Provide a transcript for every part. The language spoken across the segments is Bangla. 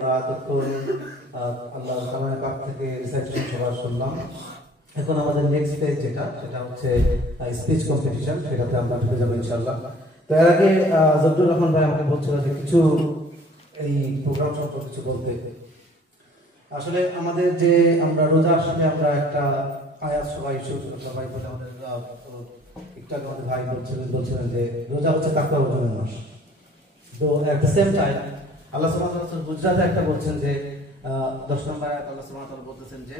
আল্লাহ তাআলার কাছ থেকে রিসাইটেশন সবার শুনলাম। এখন আমাদের নেক্সট স্টেজ সেটা হচ্ছে স্পিচ কম্পিটিশন, সেটাতে আমরা ঢুকে যাবো ইনশাআল্লাহ। তো এর আগে জব্দুর রহমান ভাই আমাকে বলছিল যে কিছু এই প্রোগ্রাম সম্পর্কে কিছু বলতে। আসলে আমাদের যে আমরা রোজার সময় আমরা একটা আয়াত সবাই বলে আমাদের একটু আগে আমাদের ভাই বলছিলেন যে রোজা হচ্ছে তাকওয়া অর্জনের মাস। তো এট দ্য সেম টাইম আল্লাহ সুবহানাহু ওয়া তাআলা গুজরাতে একটা বলছেন যে 10 নম্বর আয়াত আল্লাহ সুবহানাহু ওয়া তাআলা বলতেছেন যে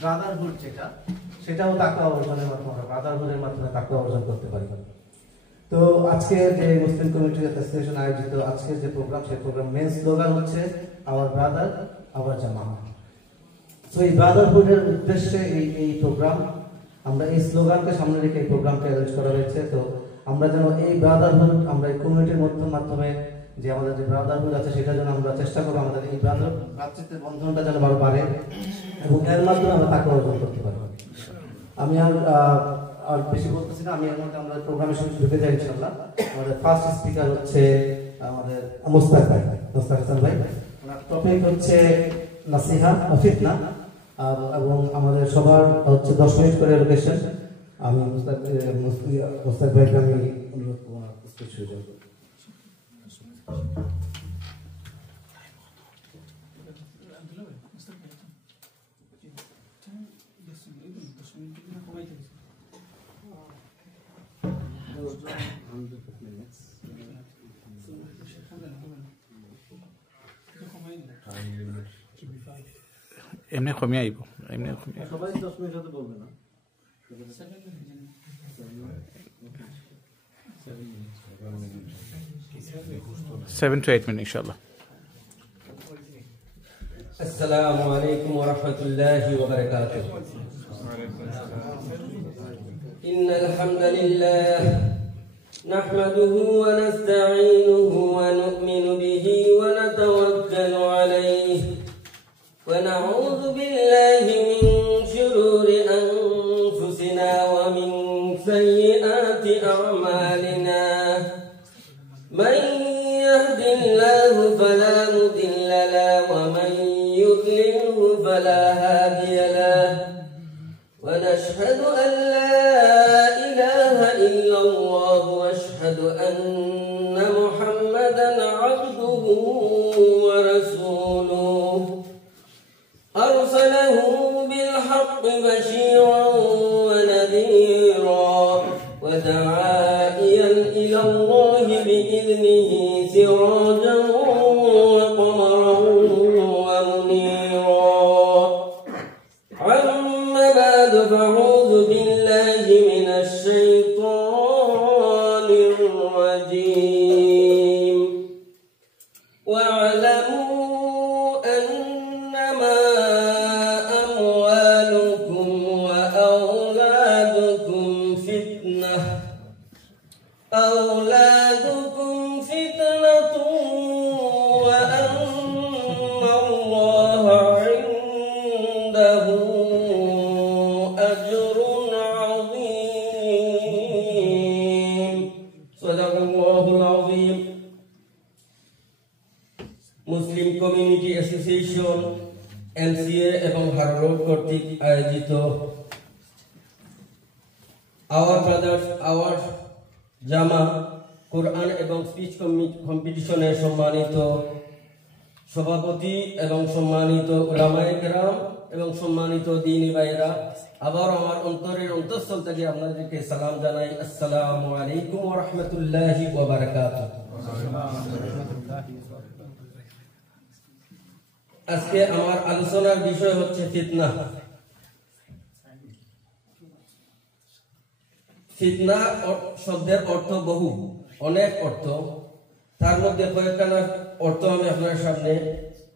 ব্রাদারহুড সেটাও তাকওয়া অর্জনের মাধ্যমে, ব্রাদারহুডের মাধ্যমে তাকওয়া অর্জন করতে পারি। তো আজকে যে মুসলিম কমিউনিটি অ্যাসোসিয়েশন আয়োজিত আজকের যে প্রোগ্রাম, সেই প্রোগ্রাম মেন স্লোগান হচ্ছে আওয়ার ব্রাদার আওয়ার জামাআহ। তো এই ব্রাদারহুডের উদ্দেশ্যে এই প্রোগ্রাম, আমরা এই স্লোগানকে সামনে রেখে এই প্রোগ্রামটা অ্যারেঞ্জ করা হয়েছে। তো আমরা যেন এই ব্রাদারহুড, আমরা এই কমিউনিটির মাধ্যমে যে আমাদের যে ব্রাদারহুড আছে সেটা যেন আমরা চেষ্টা করবো আমাদের এই ভ্রাতৃত্বের বন্ধনটা যেন আরো বাড়ে এবং এর মাধ্যমে আমরা তাকে অর্জন করতে পারি। আমি আর বেশি বলতেছি না, আমি এর মধ্যে আমরা প্রোগ্রামের সঙ্গে ঢুকে যাই ইনশাআল্লাহ। আমাদের ফার্স্ট স্পিকার হচ্ছে আমাদের মুস্তাক হাসান ভাই। ওনার টপিক হচ্ছে নাসিহা ফিতনা, এবং আমাদের সবার হচ্ছে 10 মিনিট করে এডুকেশন। আমি মুস্তাক ভাইকে আমি অনুরোধ করব স্পিচ শুরু করতে। এমনি কমিয়ে আইব, সবাই 10 মিনিট হতে বলবে না। 7 to 8 minutes ইনশাআল্লাহ। السلام عليكم ورحمة الله وبركاته. إن الحمد لله نحمده ونستعينه ونؤمن به ونتوكل عليه ونعوذ بالله من شرور أنفسنا ومن سيئات أعمالنا. من يهد الله فلا مضل له ومن يضلله فلا هادي له. ونشهد أن لا إله إلا الله واشهد أن محمدا عبده ورسوله. أرسله بالحق بشيرا ونذيرا وداعيا إلى الله بإذنه سراجا وقمرا ومنيرا. أما بعد فأعوذ بالله من الشيطان الرجيم. واعلموا أنما أموالكم وأولادكم فتنة وأن الله عنده أجر عظيم. صدق الله العظيم. মুসলিম কমিউনিটি অ্যাসোসিয়েশন এমসিএ এবং হাররোড কর্তৃক আয়োজিত আওয়ার ব্রাদার্স আওয়ার জামা কোরআন এবং স্পিচ কম্পিটিশনের সম্মানিত সভাপতি এবং সম্মানিত উলামায়ে কেরাম এবং সম্মানিত দ্বীনী ভাইয়েরা, আবার আমার অন্তরের অন্তঃস্থল থেকে আপনাদেরকে সালাম জানাই। আসসালামু আলাইকুম ওয়া রাহমাতুল্লাহি ওয়া বারাকাতুহু। আজকে আমার আলোচনার বিষয় হচ্ছে ফিতনা। ফিতনা শব্দের অর্থ বহু, অনেক অর্থ। তার মধ্যে কয়েকটা অর্থ আমি আপনার সামনে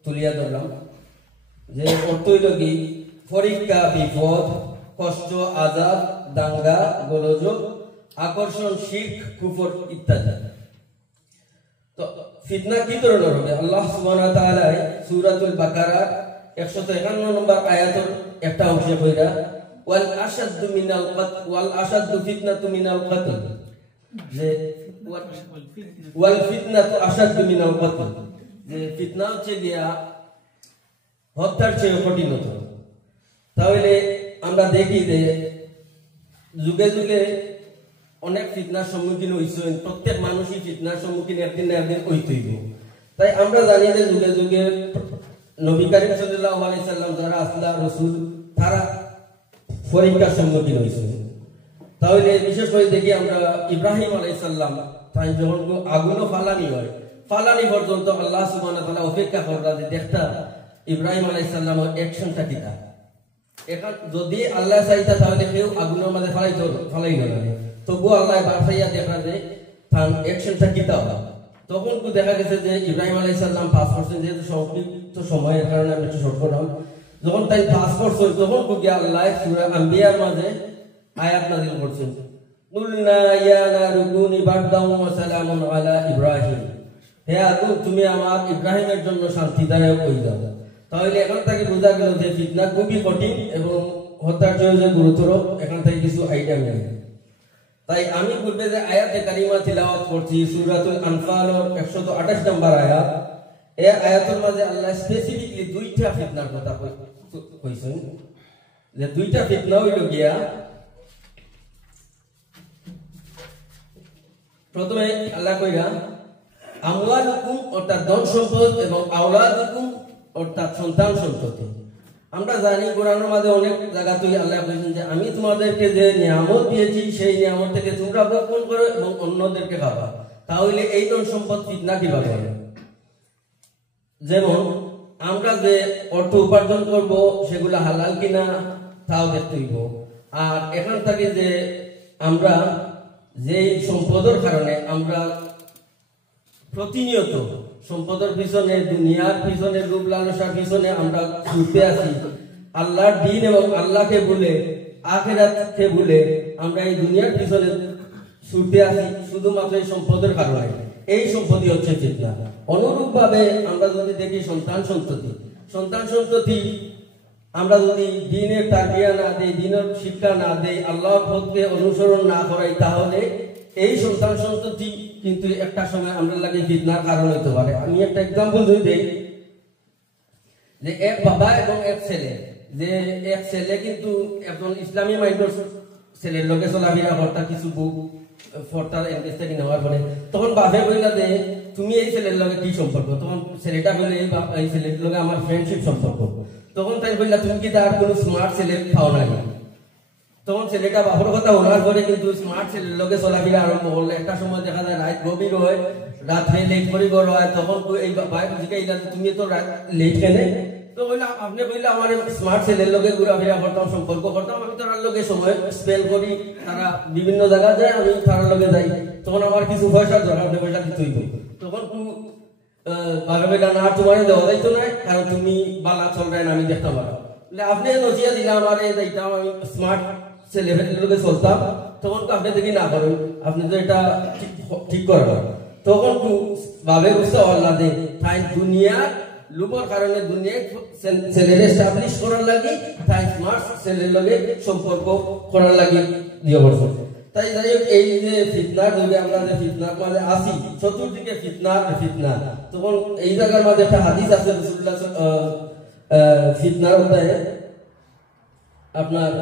তুলিয়া ধরলাম। যে অর্থ হইল কি? পরীক্ষা, বিপদ, কষ্ট, আযাব, দাঙ্গা, গোলযোগ, আকর্ষণ, শিরক, কুফর ইত্যাদি। তো ফিতনা কি ধরনের হবে? আল্লাহ সুবহানাহু ওয়া তাআলা সূরাতুল বাকারা 151 নম্বর আয়াতের একটা অংশে কইরা ওয়াল আশাদ্দু ফিতনাতু মিনাল কতল, যে ওয়াল ফিতনাতু আশাদ্দু মিনাল কতল, যে ফিতনা হচ্ছে গিয়া হত্যার চেয়ে কঠিনতর। তাহলে আমরা দেখি যে যুগে যুগে অনেক ফিতনার সম্মুখীন হয়েছে, প্রত্যেক মানুষই ফিতনার সম্মুখীন একদিন না একদিন হইতেইব। তাই আমরা জানি যে যুগে যুগে নবী করিম সাল্লাল্লাহু আলাইহি সাল্লাম যারা আসলা রাসূল তারা পরীক্ষার সম্মুখীন হয়েছে। তাহলে বিশেষ করে দেখি আমরা ইব্রাহিম আলাইহিস সালাম তাই যখন আগুনও ফালানি হয়, ফালানি পর্যন্ত আল্লাহ সুবহানাহু ওয়া তাআলা অপেক্ষা করলা যে দেখতা ইব্রাহিম আলাইহিস সালামের অ্যাকশনটা কিটা। এখন যদি আল্লাহ চাইতা তাহলে কেউ আগুনের মাঝে ফালাই না, তবুও আল্লাহ বাঁচাইয়া দেখা যে তার অ্যাকশনটা কিতা হবে। তখন দেখা গেছে যে ইব্রাহিম আলাইহিস সালাম পাস করছেন, যেহেতু সংক্ষিপ্ত সময়ের কারণে আমি একটু শর্ট করলাম, যখন তাই পাস করছে তখন গিয়ে আল্লাহ সূরা আম্বিয়ার মাঝে আয়াত নাযিল করছেন, কুলনা ইয়া নারু কুনি বারদাও ওয়া সালামুন আলা ইব্রাহিম, হে আগুন তুমি আমার ইব্রাহিমের জন্য শান্তিদায়ক হয়ে যাও। তাহলে এখান থেকে বোঝা গেল যে ফিতনা খুবই কঠিন এবং হত্যার চেয়ে গুরুতর, এখান থেকে কিছু আইডিয়া নেই। তাই আমি পূর্বে যে আয়াতে কারিমা তিলাওয়াত করছি সূরাতুল আনফালের 128 নম্বর আয়াত, এই আয়াতের মাঝে আল্লাহ স্পেসিফিকলি দুইটা ফিতনার কথা কইছেন, যে দুইটা ফিতনা হইল গিয়া প্রথমে আল্লাহ কইরা আমওয়ালুকুম অর্থাৎ ধন সম্পদ এবং আওলাদুকুম অর্থাৎ সন্তান সন্ততি। আমরা জানি কোরআনের মাঝে অনেক জায়গাতেই আল্লাহ বলেছেন যে আমি তোমাদেরকে যে নিয়ামত দিয়েছি সেই নিয়ামত থেকে তোমরা ভক্ষণ করো এবং অন্যদেরকে খাবা। তাহলে এই ধন সম্পদ ফিতনা কিভাবে হবে? যেমন আমরা যে অর্থ উপার্জন করব সেগুলো হালাল কিনা তাও দেখতে হইব। আর এখান থেকে যে আমরা যে সম্পদের কারণে আমরা প্রতিনিয়ত সম্পদের পিছনে, দুনিয়ার পিছনে, রূপ লালসার পিছনে আমরা ছুটতে আছি, আল্লাহর দ্বীন এবং আল্লাহকে ভুলে আখিরাতকে ভুলে আমরা এই দুনিয়ার পিছনে ছুটতে আছি শুধুমাত্র এই সম্পদের কারণে। এই সম্পত্তি হচ্ছে ফিতনা। অনুরূপ ভাবে আমরা যদি দেখি সন্তান সন্ততি আমরা যদি দ্বীনের তারবিয়া না দেই, দ্বীনের শিক্ষা না দেই, আল্লাহর পথকে অনুসরণ না করাই, তাহলে এই সন্তান সন্ততি কিন্তু একটা সময় আমরা লাগে ফিতনার কারণ হইতে পারে। আমি একটা এক্সাম্পল যদি দেই, যে এক বাবা এবং এক ছেলে, যে এক ছেলে কিন্তু একজন ইসলামী মাইন্ডের ছেলের লগে চলাফেরা করতা, কিছু বুক ফর্তার এনগেজ থেকে নেওয়ার পরে তখন বাপে কইলা যে তুমি এই ছেলের লগে কি সম্পর্ক? তখন ছেলেটা বলে এই ছেলের লগে আমার ফ্রেন্ডশিপ সম্পর্ক। তখন তাই বললা তুমি কি তার কোনো স্মার্ট ছেলে খাও না? তখন ছেলেটা বাপর কথা ওনার পরে কিন্তু স্মার্ট ছেলের লগে চলাফেরা আরম্ভ করলে একটা সময় দেখা যায় রাত গভীর হয়, রাত্রে লেট করে বড় হয়। তখন এই ভাই জিজ্ঞাসা তুমি তো লেট কেনে? তো বললাম আপনি বললে আমার স্মার্ট ছেলের লগে ঘোরাফেরা করতাম, সম্পর্ক করতাম, আমি তার লগে সময় স্পেন্ড করি, তারা বিভিন্ন জায়গা যায়, আমি তার লগে যাই, তখন আমার কিছু পয়সার দরকার, আপনি পয়সা দিতেই হবে। তখন ভাবে বললা না তোমার দেওয়া যাইতো না, কারণ তুমি বালা চলবেন আমি দেখতে পারো, আপনি নজিয়া দিলাম আমার যাইতাম, আমি স্মার্ট ছেলের লগে চলতাম, তখন তো আপনি দেখি না করেন, আপনি তো এটা ঠিক করবেন। তখন ভাবে বুঝতে পারলাম যে তাই দুনিয়া লুপর কারণে দুনিয়ায় ছেলের এস্টাবলিশ করার লাগে, তাই স্মার্ট ছেলের লগে সম্পর্ক করার লাগে দিয়ে বলছে। তাই যাই হোক, এই যে ফিতনার যুগে আমরা যে ফিতনার মাঝে আসি, চতুর্দিকে ফিতনা, তখন এই জায়গার মাঝে একটা হাদিস আছে রাসূলুল্লাহ ফিতনার অধ্যায়ে, আপনার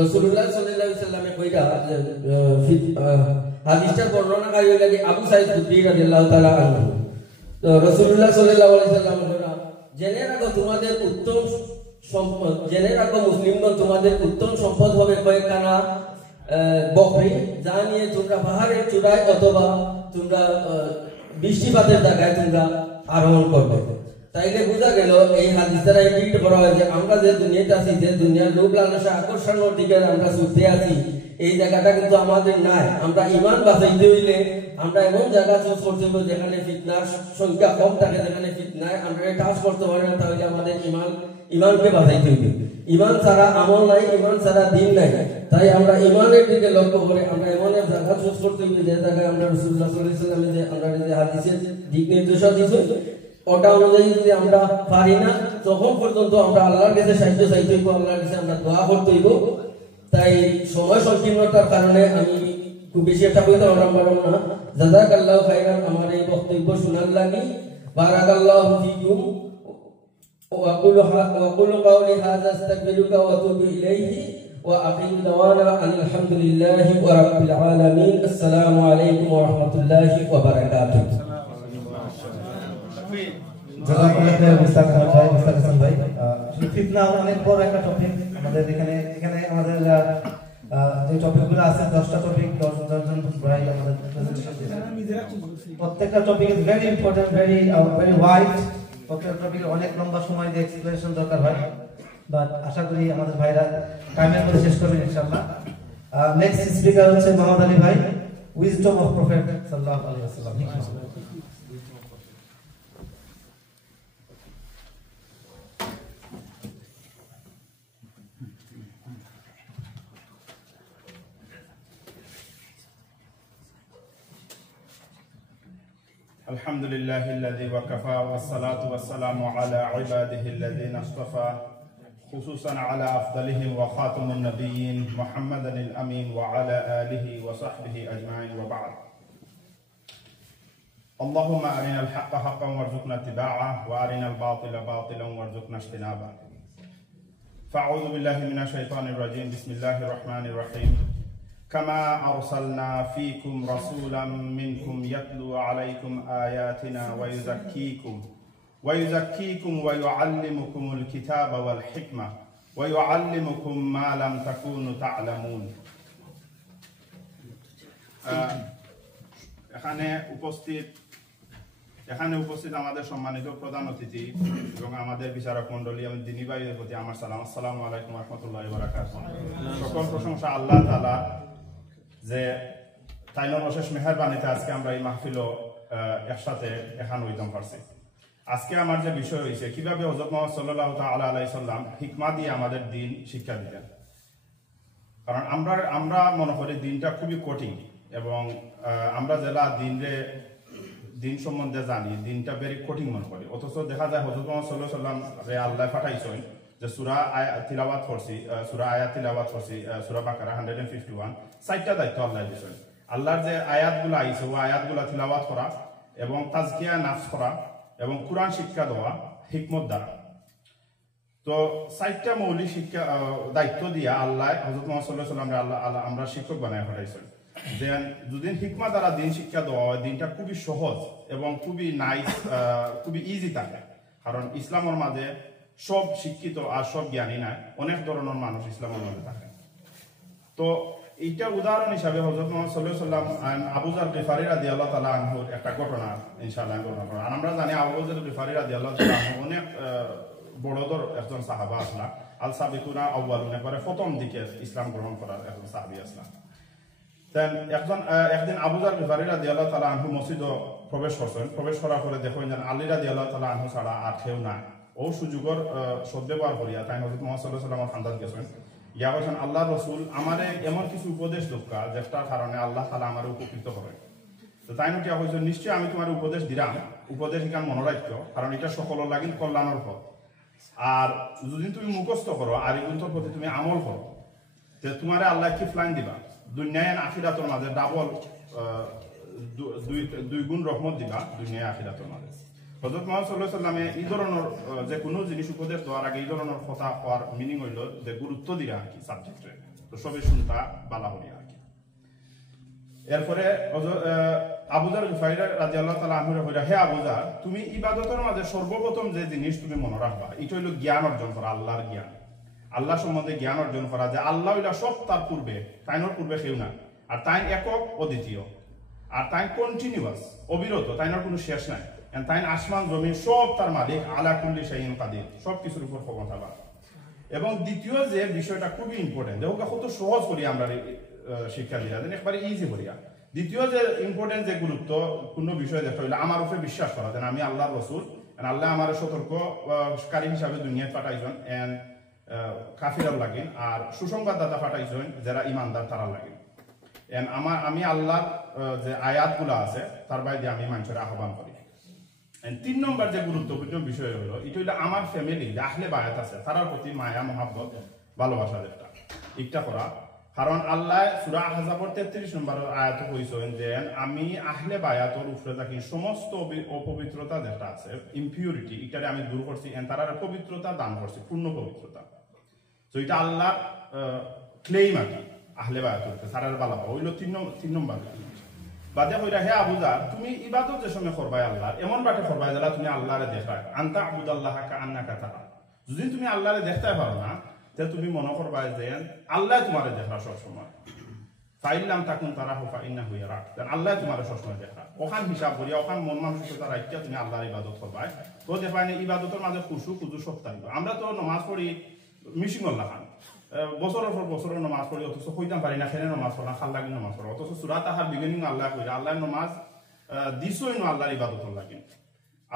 রাসূলুল্লাহ সাল্লাল্লাহু আলাইহি ওয়াসাল্লামে কইরা হাদিসটার বর্ণনাকারী হইল আবু সাঈদ খুদরি রাদিয়াল্লাহু তাআলা আনহু। তো রাসূলুল্লাহ সাল্লাল্লাহু আলাইহি ওয়াসাল্লাম জেনে রাখো তোমাদের উত্তম সম্পদ, জেনে রাখো মুসলিমগণ তোমাদের উত্তম সম্পদ হবে কয়েকখানা বকরি, যা নিয়ে তোমরা পাহাড়ের চূড়ায় অথবা তোমরা বৃষ্টিপাতের জায়গায় তোমরা আরোহণ করবে। তাইলে বোঝা গেল এই হাদিস দ্বারা ইঙ্গিত করা হয় যে আমরা যে দুনিয়াতে আছি, যে দুনিয়ার লোভ লালসা আকর্ষণের দিকে আমরা ছুটতে আছি, এই জায়গাটা কিন্তু আমাদের নাই। আমরা ঈমান বাঁচাইতে হইলে আমরা এমন জায়গা চুজ করতে হবে যেখানে ফিতনার সংখ্যা কম থাকে, যেখানে ফিতনায় আমরা কাজ করতে পারি না, তাহলে আমাদের ঈমানকে বাঁচাইতে হইবে। ঈমান ছাড়া আমল নাই, ঈমান ছাড়া দিন নাই। তাই আমরা ঈমানের দিকে লক্ষ্য করে আমরা এমন এক জায়গা চুজ করতে হইবে যে জায়গায় আমরা রাসূলুল্লাহ সাল্লাল্লাহু আলাইহি ওয়াসাল্লাম যে আমরা যে হাদিসের দিক নির্দেশনা দিয়েছে ওটা অনুযায়ী যদি আমরা পারি না, তখন পর্যন্ত আমরা আল্লাহর কাছে সাহায্য চাইতে হইব, আল্লাহর কাছে আমরা দোয়া করতে হইব। তাই সময় সংকীর্ণতার কারণে আমি খুব বেশি একটা কইতে পারলাম না। জাযাকাল্লাহু খাইরান আমার এই বক্তব্য শোনার লাগি। বারাকাল্লাহু ফীকুম ওয়া কুলু কাওলি হাযা আস্তাগফিরুকা ওয়া আতুবু ইলাইহি ওয়া আখিরু দাওয়ানা আলহামদুলিল্লাহি ওয়া রাব্বিল আলামিন। আসসালামু আলাইকুম ওয়া রাহমাতুল্লাহি ওয়া বারাকাতুহু। জাযাকাল্লাহু খাইরান মুস্তাক হাসান ভাই। ফিতনা অনেক বড় একটা টপিক আমাদের এখানে আমাদের যে টপিকগুলো আছে 10টা টপিক 10 জন ভাই আমাদের প্রেজেন্টেশন দিয়েছেন। প্রত্যেকটা topic is very important, very wide. প্রত্যেকটা টপিকে অনেক লম্বা সময় দিয়ে এক্সপ্লেনেশন দরকার হয়, বাট আশা করি আমাদের ভাইরা টাইমের মধ্যে শেষ করবেন ইনশাআল্লাহ। নেক্সট স্পিকার হচ্ছে মোহাম্মদ আলী ভাই, উইজডম অফ প্রফেট সাল্লাল্লাহু আলাইহি ওয়াসাল্লাম। الحمد لله الذي وكفى والصلاة والسلام على عباده الذين اصطفى خصوصا على أفضلهم وخاتم النبيين محمد الأمين وعلى آله وصحبه أجمعين وبعد. اللهم أرنا الحق حقا وارزقنا اتباعه وأرنا الباطل باطلا وارزقنا اجتنابه. فأعوذ بالله من الشيطان الرجيم. بسم الله الرحمن الرحيم. كما أرسلنا فيكم رسولا منكم يتلو عليكم آياتنا ويزكيكم ويعلمكم الكتاب والحكمة ويعلمكم ما لم تكونوا تعلمون. এখানে উপস্থিত আমাদের সম্মানিত প্রধান অতিথি এবং আমাদের বিচারক মণ্ডলী এবং দিনী ভাইদের প্রতি আমার সালাম। আসসালামু আলাইকুম ওয়া রাহমাতুল্লাহি ওয়া বারাকাতুহু। সকল প্রশংসা আল্লাহ তাআলা যে তাইনোর অশেষ মেহেরবানিতে আজকে আমরা এই মাহফিল একসাথে এখানে হইতাম পারছি। আজকে আমার যে বিষয় হয়েছে কিভাবে হযরত মুহাম্মদ সাল্লাল্লাহু তাআলা আলাইহি সাল্লাম হিকমা দিয়ে আমাদের দিন শিক্ষা দিতেন। কারণ আমরা মনে করি দিনটা খুবই কঠিন এবং আমরা যারা দিন সম্বন্ধে জানি দিনটা ভেরি কঠিন মনে করি, অথচ দেখা যায় হযরত মুহাম্মদ সাল্লাল্লাহু আলাইহি সাল্লাম যে আল্লাহ পাঠাইছেন যে সূরা তিলাওয়াত করছি, সূরা আয়াত তিলাওয়াত করছি, সূরা বাকারা 151 চারটা দায়িত্ব আল্লাহ দিয়েছেন। আল্লাহর যে আয়াতগুলো আইছে ও আয়াতগুলো তিলাওয়াত করা এবং তাজকিয়া নাফস করা এবং কুরআন শিক্ষা দেওয়া হিকমত দ্বারা। তো চারটা মৌলিক শিক্ষা দায়িত্ব দিয়া আল্লাহ হযরত মুহাম্মদ সাল্লাল্লাহু আলাইহি সাল্লাম আমরা শিক্ষক বানায় পাঠাইছেন। দেন যদি হিকমা দ্বারা দিন শিক্ষা দেওয়া হয় দিনটা খুবই সহজ এবং খুবই নাইস, খুবই ইজি থাকে। কারণ ইসলামের মাঝে সব শিক্ষিত আর সব জ্ঞানী নাই, অনেক ধরনের মানুষ ইসলামের মধ্যে থাকে। তো এইটা উদাহরণ হিসাবে হযরত মুহাম্মদ সাল্লাল্লাহু আলাইহি ওয়াসাল্লাম আবু যার গিফারী রাদিয়াল্লাহু তাআলা আনহুর একটা ঘটনা ইনশাআল্লাহ বর্ণনা করব। আর আমরা জানি আবু যার গিফারী রাদিয়াল্লাহু তাআলা আনহু অনেক বড়দর একজন সাহাবা আসলা, আল সাবিকুনা আউয়ালুন, একবারে প্রথম দিকে ইসলাম গ্রহণ করার একজন সাহাবী আসলা। একদিন আবু যার গিফারী রাদিয়াল্লাহু তাআলা আনহু মসজিদে প্রবেশ করছেন। প্রবেশ করার পরে দেখেন যে আলী রাদিয়াল্লাহু তাআলা আনহু ছাড়া আর কেউ নাই। ও সুযোগের সদ্ব্যবহার করিয়া তাই হযরত মুহাম্মদ সাল্লাল্লাহু আলাইহি ওয়াসাল্লামের খান্দাত গেছেন। ইয়া বলেন আল্লাহ রাসূল আমারে এমন কিছু উপদেশ দরকার যেটার কারণে আল্লাহ তাআলা আমারে উপকৃত হবে। তো তাই নটিয়া হইছে নিশ্চয় আমি তোমার উপদেশ দিলাম, উপদেশ ইকান মনে রাখো, কারণ এটা সকলের লাগিন কল্যাণের পথ। আর যদি তুমি মুখস্থ করো আর এই গ্রন্থের প্রতি তুমি আমল করো যে তোমারে আল্লাহ কি ফ্লাইন দিবা, দুনিয়ায় আখিরাতের মাঝে ডাবল দুই গুণ রহমত দিবা দুনিয়ায় আখিরাতের মাঝে। হযরত মুহাম্মদ সাল্লাল্লাহু আলাইহি ওয়াসাল্লামে এই ধরনের যে কোনো জিনিস উপদেশ দেওয়ার আগে এই ধরনের কথা হওয়ার মিনিং হইল যে গুরুত্ব দিরা আর কি সাবজেক্টে, তো সবে শুনতা বালা হলিয়া আর কি। এরপরে আবু যার গিফারী রাদিয়াল্লাহু তাআলা আনহু কইরা, হে আবু যার, তুমি ইবাদতের মাঝে সর্বপ্রথম যে জিনিস তুমি মনে রাখবা এটা হইল জ্ঞান অর্জন করা, আল্লাহর জ্ঞান, আল্লাহ সম্বন্ধে জ্ঞান অর্জন করা, যে আল্লাহ হইলা সব তার পূর্বে, তাইনোর পূর্বে কেউ না, আর তাই একক অদ্বিতীয়, আর তাই কন্টিনিউয়াস অবিরত, তাইনোর কোনো শেষ নাই, তাই আসমান জমিন সব তার মালিক, আলা কুল্লি শাইইন কাদির, সব কিছুর উপর ক্ষমতাবান। এবং দ্বিতীয় যে বিষয়টা খুবই ইম্পর্টেন্ট, দেখো কত সহজ করি আমরা শিক্ষা দিয়া দেন, একবারে ইজি করিয়া। দ্বিতীয় যে ইম্পর্টেন্ট যে গুরুত্বপূর্ণ বিষয় দেখা হইলো আমার উপরে বিশ্বাস করা, যেন আমি আল্লাহর রাসূল, আল্লাহ আমার সতর্ককারী হিসাবে দুনিয়ায় পাঠাইছেন এন্ড কাফিরার লাগেন, আর সুসংবাদদাতা পাঠাইছেন যারা ইমানদার তারা লাগেন। এন্ড আমি আল্লাহর যে আয়াতগুলো আছে তার বাইরে আমি মানুষের আহ্বান করি। 3 নম্বর যে গুরুত্বপূর্ণ বিষয় হলো এটা হইলো আমার ফ্যামিলি যে আহলে বায়াত আছে তার প্রতি মায়া মহাব্বত ভালোবাসা যেটা ইকটা করা। কারণ আল্লাহ সূরা আহজাবের 33 নম্বর আয়াতে কইছেন যে আমি আহলে বায়াতর উপরে থাকি সমস্ত অপবিত্রতা যেটা আছে ইমপিউরিটি এটারে আমি দূর করছি এন্ড তারার পবিত্রতা দান করছি পূর্ণ পবিত্রতা। তো এটা আল্লাহর ক্লেইম আর কি আহলে বায়াতর সারার বালা হইল 3 নম্বর বাদে কইরা হে আবু যার তুমি ইবাদত যে সময় করবাই আল্লাহর এমন বাটে করবাই যারা তুমি আল্লাহরে দেখায় আনতা আবুদাল্লাহ কাআন্নাকা তারা। যদি তুমি আল্লাহরে দেখতে পারো না তে তুমি মনে করবা যে আল্লাহ তোমারে দেখা সব সময় ফাইল্লাম তাকুন তারাহু ফাইন্নাহু ইয়ারাক দেন আল্লাহ তোমারে সব সময় দেখা ওখান হিসাব করিয়া ওখান মন মানসিকতা রাখিয়া তুমি আল্লাহর ইবাদত করবাই তো দেখায় ইবাদতের মাঝে খুশু সব থাকবে। আমরা তো নামাজ পড়ি মিশিংল্লাহ খান বছরের পর বছরের নামাজ পড়ি অথচ কইতাম পারি না খেলে নামাজ পড়া খাল লাগি নামাজ পড়া অথচ সূরা তাহার বিগিনিং আল্লাহ কইরা আল্লাহর নামাজ দিছই না আল্লাহর ইবাদত লাগি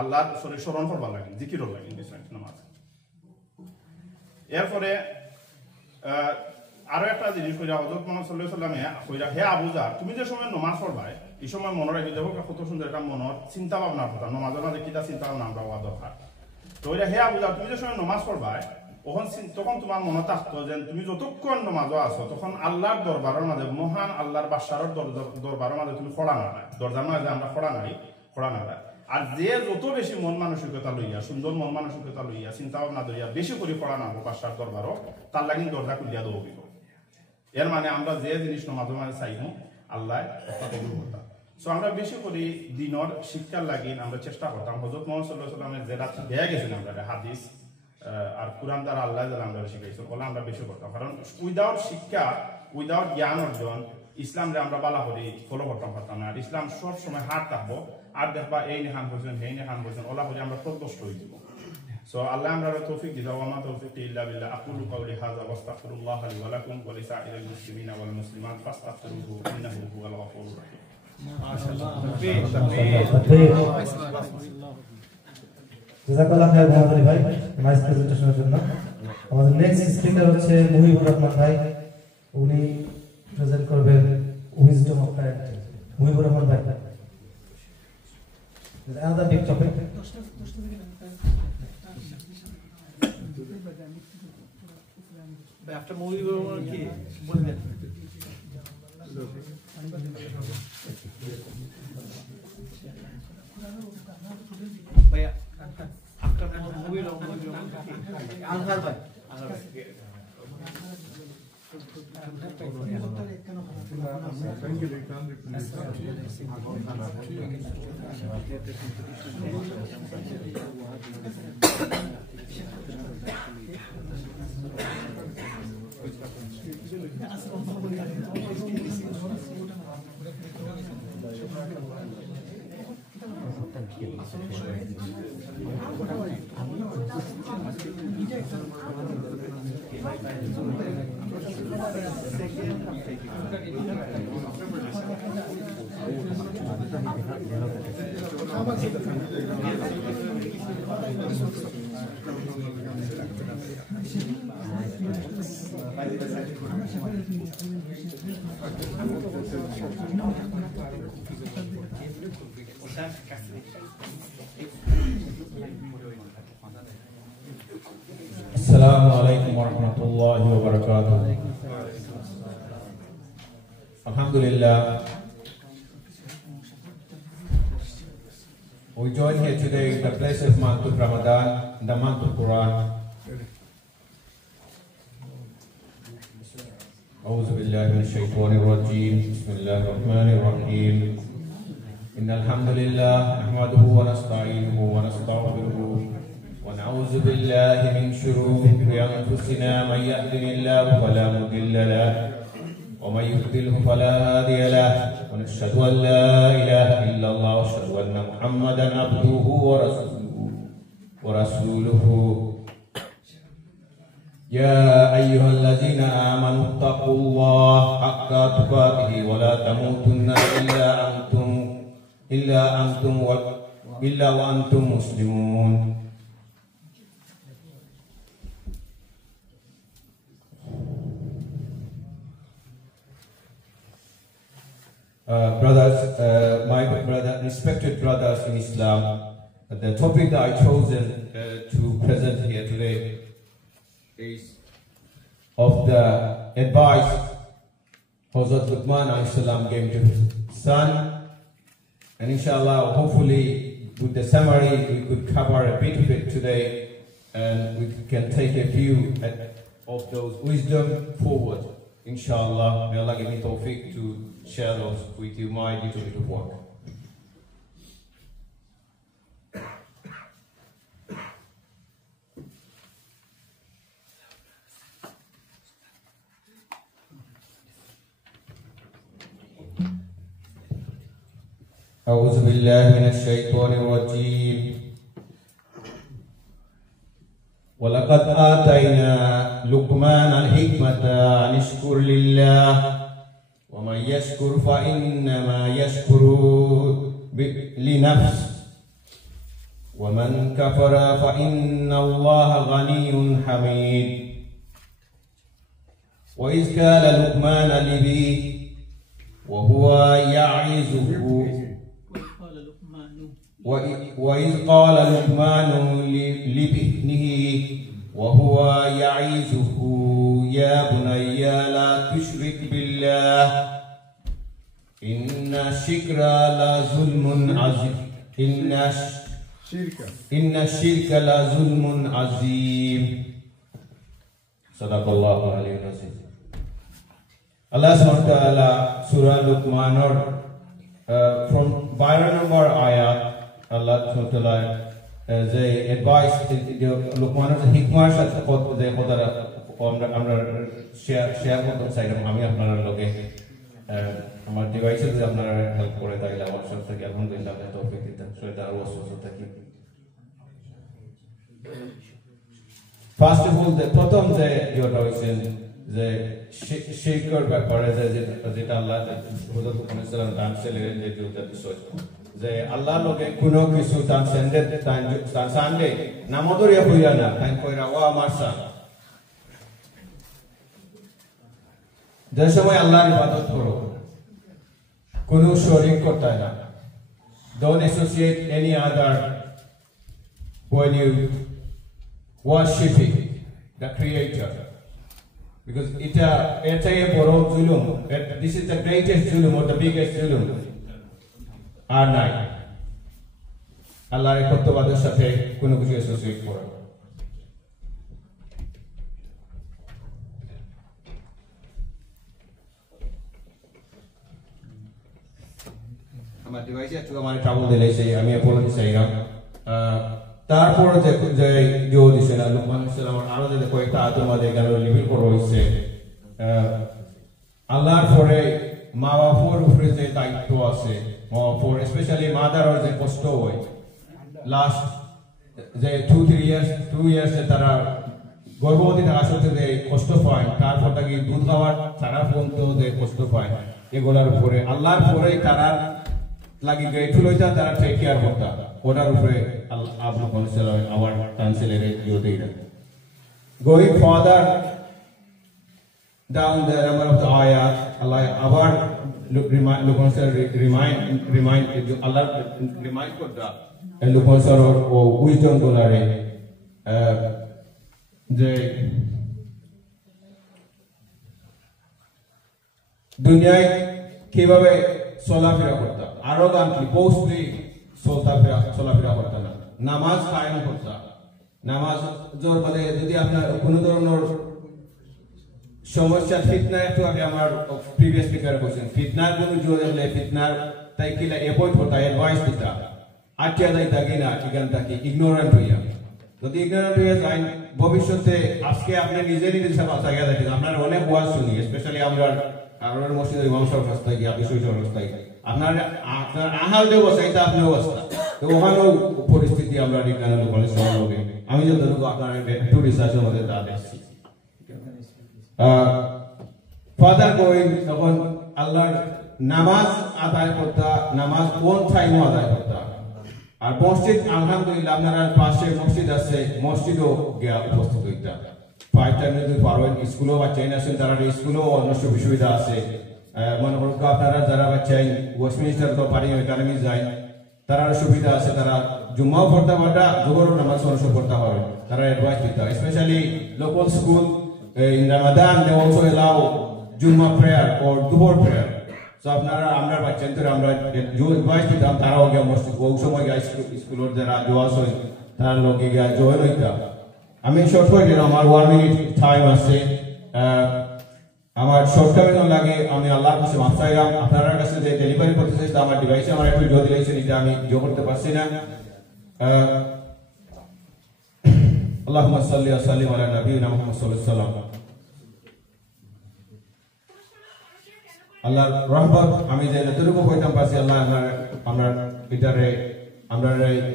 আল্লাহর স্মরণ করবার লাগি জিকিরও লাগি দিছই নামাজ। এরপরে আরো একটা জিনিস কইরা হযরত মুহাম্মদ সাল্লাল্লাহু আলাইহি ওয়াসাল্লামে কইরা হে আবু যার তুমি যে সময় নামাজ পড়বাই এই সময় মনে রাখি দেখো কত সুন্দর একটা মনের চিন্তা ভাবনার কথা নামাজের মাঝে কিটা চিন্তা ভাবনা আমরা হওয়া দরকার। তো ওইটা হে আবু যার তুমি যে সময় নামাজ পড়বাই তখন তোমার মনে থাকতো যে তুমি যতক্ষণ নামাজও আছো তখন আল্লাহর দরবারের মাঝে মহান আল্লাহর বাদশাহর দরবারের মাঝে তুমি খোলা না দরজার মাঝে আমরা খোলা না আর যে যত বেশি মন মানসিকতা লইয়া সুন্দর মন মানসিকতা লইয়া চিন্তা ভাবনা লইয়া বেশি করে পড়া না বাদশাহর দরবারও তার লাগি দরজা খুলিয়া দেবো দিব। এর মানে আমরা যে জিনিস নামাজের মাঝে চাইবো আল্লাহ কবুল করতাম। সো আমরা বেশি করে দিনের শিক্ষার লাগি আমরা চেষ্টা করতাম হযরত মুহাম্মদ সাল্লাল্লাহু আলাইহি ওয়াসাল্লামের যেটা দেয়া গেছেন আমরা হাদিস আর কুরআন দ্বারা আল্লাহ দ্বারা আমরা শিখাইছি বলে আমরা বেশি করতাম কারণ উইদাউট শিক্ষা উইদাউট জ্ঞান অর্জন ইসলামরে আমরা বালা করি ফলো করতাম পারতাম না। আর ইসলাম সব সময় হাত থাকবো আর দেখবা এই নেহান বলছেন হেই নেহান বলছেন ওলা করে আমরা প্রদষ্ট হয়ে যাব। সো আল্লাহ আমরা তৌফিক দিও ওয়া মা তৌফিকি ইল্লা বিল্লাহ আকুলু কওলি হাযা ওয়াস্তাগফিরুল্লাহ লি ওয়া লাকুম ওয়া লিসাইরিল মুসলিমিনা ওয়াল মুসলিমাত ফাস্তাগফিরুহু ইন্নাহু হুয়াল গফুরুর রহিম। মাশাআল্লাহ জাযাকাল্লাহ খাইর ভাই ভাই নাইস প্রেজেন্টেশনের জন্য। আমাদের নেক্সট স্পিকার হচ্ছে মুহিবুর রহমান ভাই, উনি প্রেজেন্ট করবেন wisdom of parenting. Muhibur Rahman ভাই another big topic. After movie কি বলবেন ভাইয়া after movie আনহার ভাই Assalamu alaikum warahmatullahi wabarakatuh. Alhamdulillah, we join here today in the blessed month of Ramadan, the month of Quran. أعوذ بالله من الشيطان الرجيم. بسم الله الرحمن الرحيم. إن الحمد لله نحمده ونستعينه ونستغفره ونعوذ بالله من شرور أنفسنا من يهده الله فلا مضل له ومن يضلل فلا هادي له ونشهد أن لا إله إلا الله ونشهد أن محمدا عبده ورسوله يا أيها الذين آمنوا اتقوا الله حق تقاته ولا تموتن إلا وأنتم مسلمون. My respected brothers in Islam, the topic that I chosen to present here today is of the advice Hazrat Luqman alayhi salam gave to his son. And inshallah, hopefully, with the summary, we could cover a bit of it today, and we can take a few of those wisdom forward. Inshallah, may Allah give me tawfiq to share those with you, my little bit of work. أعوذ بالله من الشيطان الرجيم ولقد آتينا لقمان الحكمة أن اشكر لله ومن يشكر فإنما يشكر لنفسه ومن كفر فإن الله غني حميد وإذ قال لقمان لأبيه وهو يعظه وإذ قال لقمان لابنه وهو يعظه يا بني لا تشرك بالله إن الشرك لظلم عظيم إن الشرك لظلم عظيم صدق الله العلي العظيم. Allah subhanahu wa ta'ala Surah Luqman from Byron number ayat Allah subhanahu wa ta'ala the advice Luqman's hikmah সাথে যে কথাটা আমরা শেয়ার করতে চাইলাম আমি আপনাদের লগে আমার ডিভাইসে যদি আপনারা হেল্প করে তাহলে আমার সব থেকে আলহামদুলিল্লাহ আপনাদের তৌফিক দিতেন সেটা আরো অসুস্থ থাকি ফার্স্ট অফ অল the প্রথম যে যেটা হইছে যে শিরকের ব্যাপারে যেটা আল্লাহ হযরত মুহাম্মদ সাল্লাল্লাহু আলাইহি ওয়াসাল্লাম যে যেটা বিষয় যে আল্লাহ লোকে কোনো কিছু তার সেন্ডে তার সামনে নামদরিয়া হইয়া না তাই কইরা ও আমার সাথ যে সময় আল্লাহর ইবাদত করো কোনো শরীক করতে না don't associate any other when you worshiping the creator because it's a বড় জুলুম this is the greatest zulum or the biggest zulum আর নাই আল্লাহর একত্ববাদের সাথে কোনো কিছু অ্যাসোসিয়েট করা আমার ডিভাইসে একটু আমার ট্রাবল দিলে সেই আমি অ্যাপোলজি চাইলাম তারপর যে যে দিছেন লুকমান সালামের আরো যে কয়েকটা আয়াতের মধ্যে গেল লিভিল করা হইছে আল্লাহর পরে মা বাবার উপরে যে দায়িত্ব আছে for especially mother or the কষ্ট হয় last যে 2 years তারা গর্ভবতী থাকা সত্ত্বেও যে কষ্ট পায় তারপর তাকে দুধ খাওয়ার ছাড়া পর্যন্ত যে কষ্ট পায় এগুলার উপরে আল্লাহর পরে তারা লাগি গ্রেটফুল হইতা তারা টেক কেয়ার করতা ওটার উপরে আল্লাহ বলেছিলেন আমার ট্রান্সলেটে দিতে এটা going further down the number of the ayat Allah abar remind Allah remind korda and Luqman or wisdom dolare যে দুনিয়ায় কিভাবে চলাফেরা করতাম আরোগান্টলি বোস্টলি চলাফেরা করতাম না নামাজ কায়েম করতাম নামাজ জোর মানে যদি আপনার কোনো ধরনের সমস্যা ফিতনা একটু আগে আমার প্রিভিয়াস স্পিকার বলছেন ফিতনার কোনো জোর হলে ফিতনার তাই কিলা অ্যাভয়েড করতা অ্যাডভাইস দিতা আটকে যাই থাকি না এখান থাকি ইগনোরেন্ট হইয়া যদি ইগনোরেন্ট হয়ে যায় ভবিষ্যতে আজকে আপনি নিজেরই নিজে বাঁচাইয়া দেখেন আপনার অনেক ওয়াজ শুনি স্পেশালি আমরা কারোর মসজিদের ইমামসার অবস্থায় গিয়ে বিষয় অবস্থায় আপনার আহাল দেব বসাইতে আপনি অবস্থা তো ওখানেও পরিস্থিতি আমরা বিজ্ঞানের দোকানে সবার লোকে আমি যতটুকু আপনার একটু রিসার্চের মধ্যে তা দেখছি ফাদার গোয়িং তখন আল্লাহর নামাজ আদায় করতা নামাজ কোন টাইমে আদায় করতা আর মসজিদ আলহামদুলিল্লাহ আপনার পাশে মসজিদ আছে মসজিদও গিয়া উপস্থিত হইতা 5 টাইমে যদি পারবেন স্কুলও বাচ্চাই আছেন তারা স্কুলও অন্য সুবিধা আছে মনে করুন আপনারা যারা বাচ্চাই ওয়েস্টমিনিস্টার তো পারি একাডেমি যায় তারা সুবিধা আছে তারা জুম্মাও পড়তে পারটা জোহর নামাজ অনুসরণ করতে পারবে তারা অ্যাডভাইস দিতে specially local school in Ramadan they also allow Juma prayer or Duhur prayer. So আপনারা আমরা বাচ্চাদের আমরা যে অ্যাডভাইস দিতাম তারাও গিয়ে মসজিদ ওই সময় গিয়ে স্কুলের যারা জোয়াস হয় তারা লোকে গিয়ে জয়েন হইতাম আমি শর্ট করে দিলাম আমার 1 মিনিট টাইম আছে আমার শর্ট টাইম লাগে আমি আল্লাহর কাছে মাফ চাইলাম আপনার কাছে যে ডেলিভারি করতে চাইছি আমার ডিভাইসে আমার একটু জো দিয়েছেন এটা আমি জো করতে পারছি না আল্লাহুম্মা সাল্লি ওয়া সাল্লিম আলা নবিয়িনা মুহাম্মদ সাল্লাল্লাহু আলাইহি ওয়াসাল্লাম আল্লাহর রহমত আমি যে যতটুকু কইতাম পারছি আল্লাহ আমরা এটারে আমরা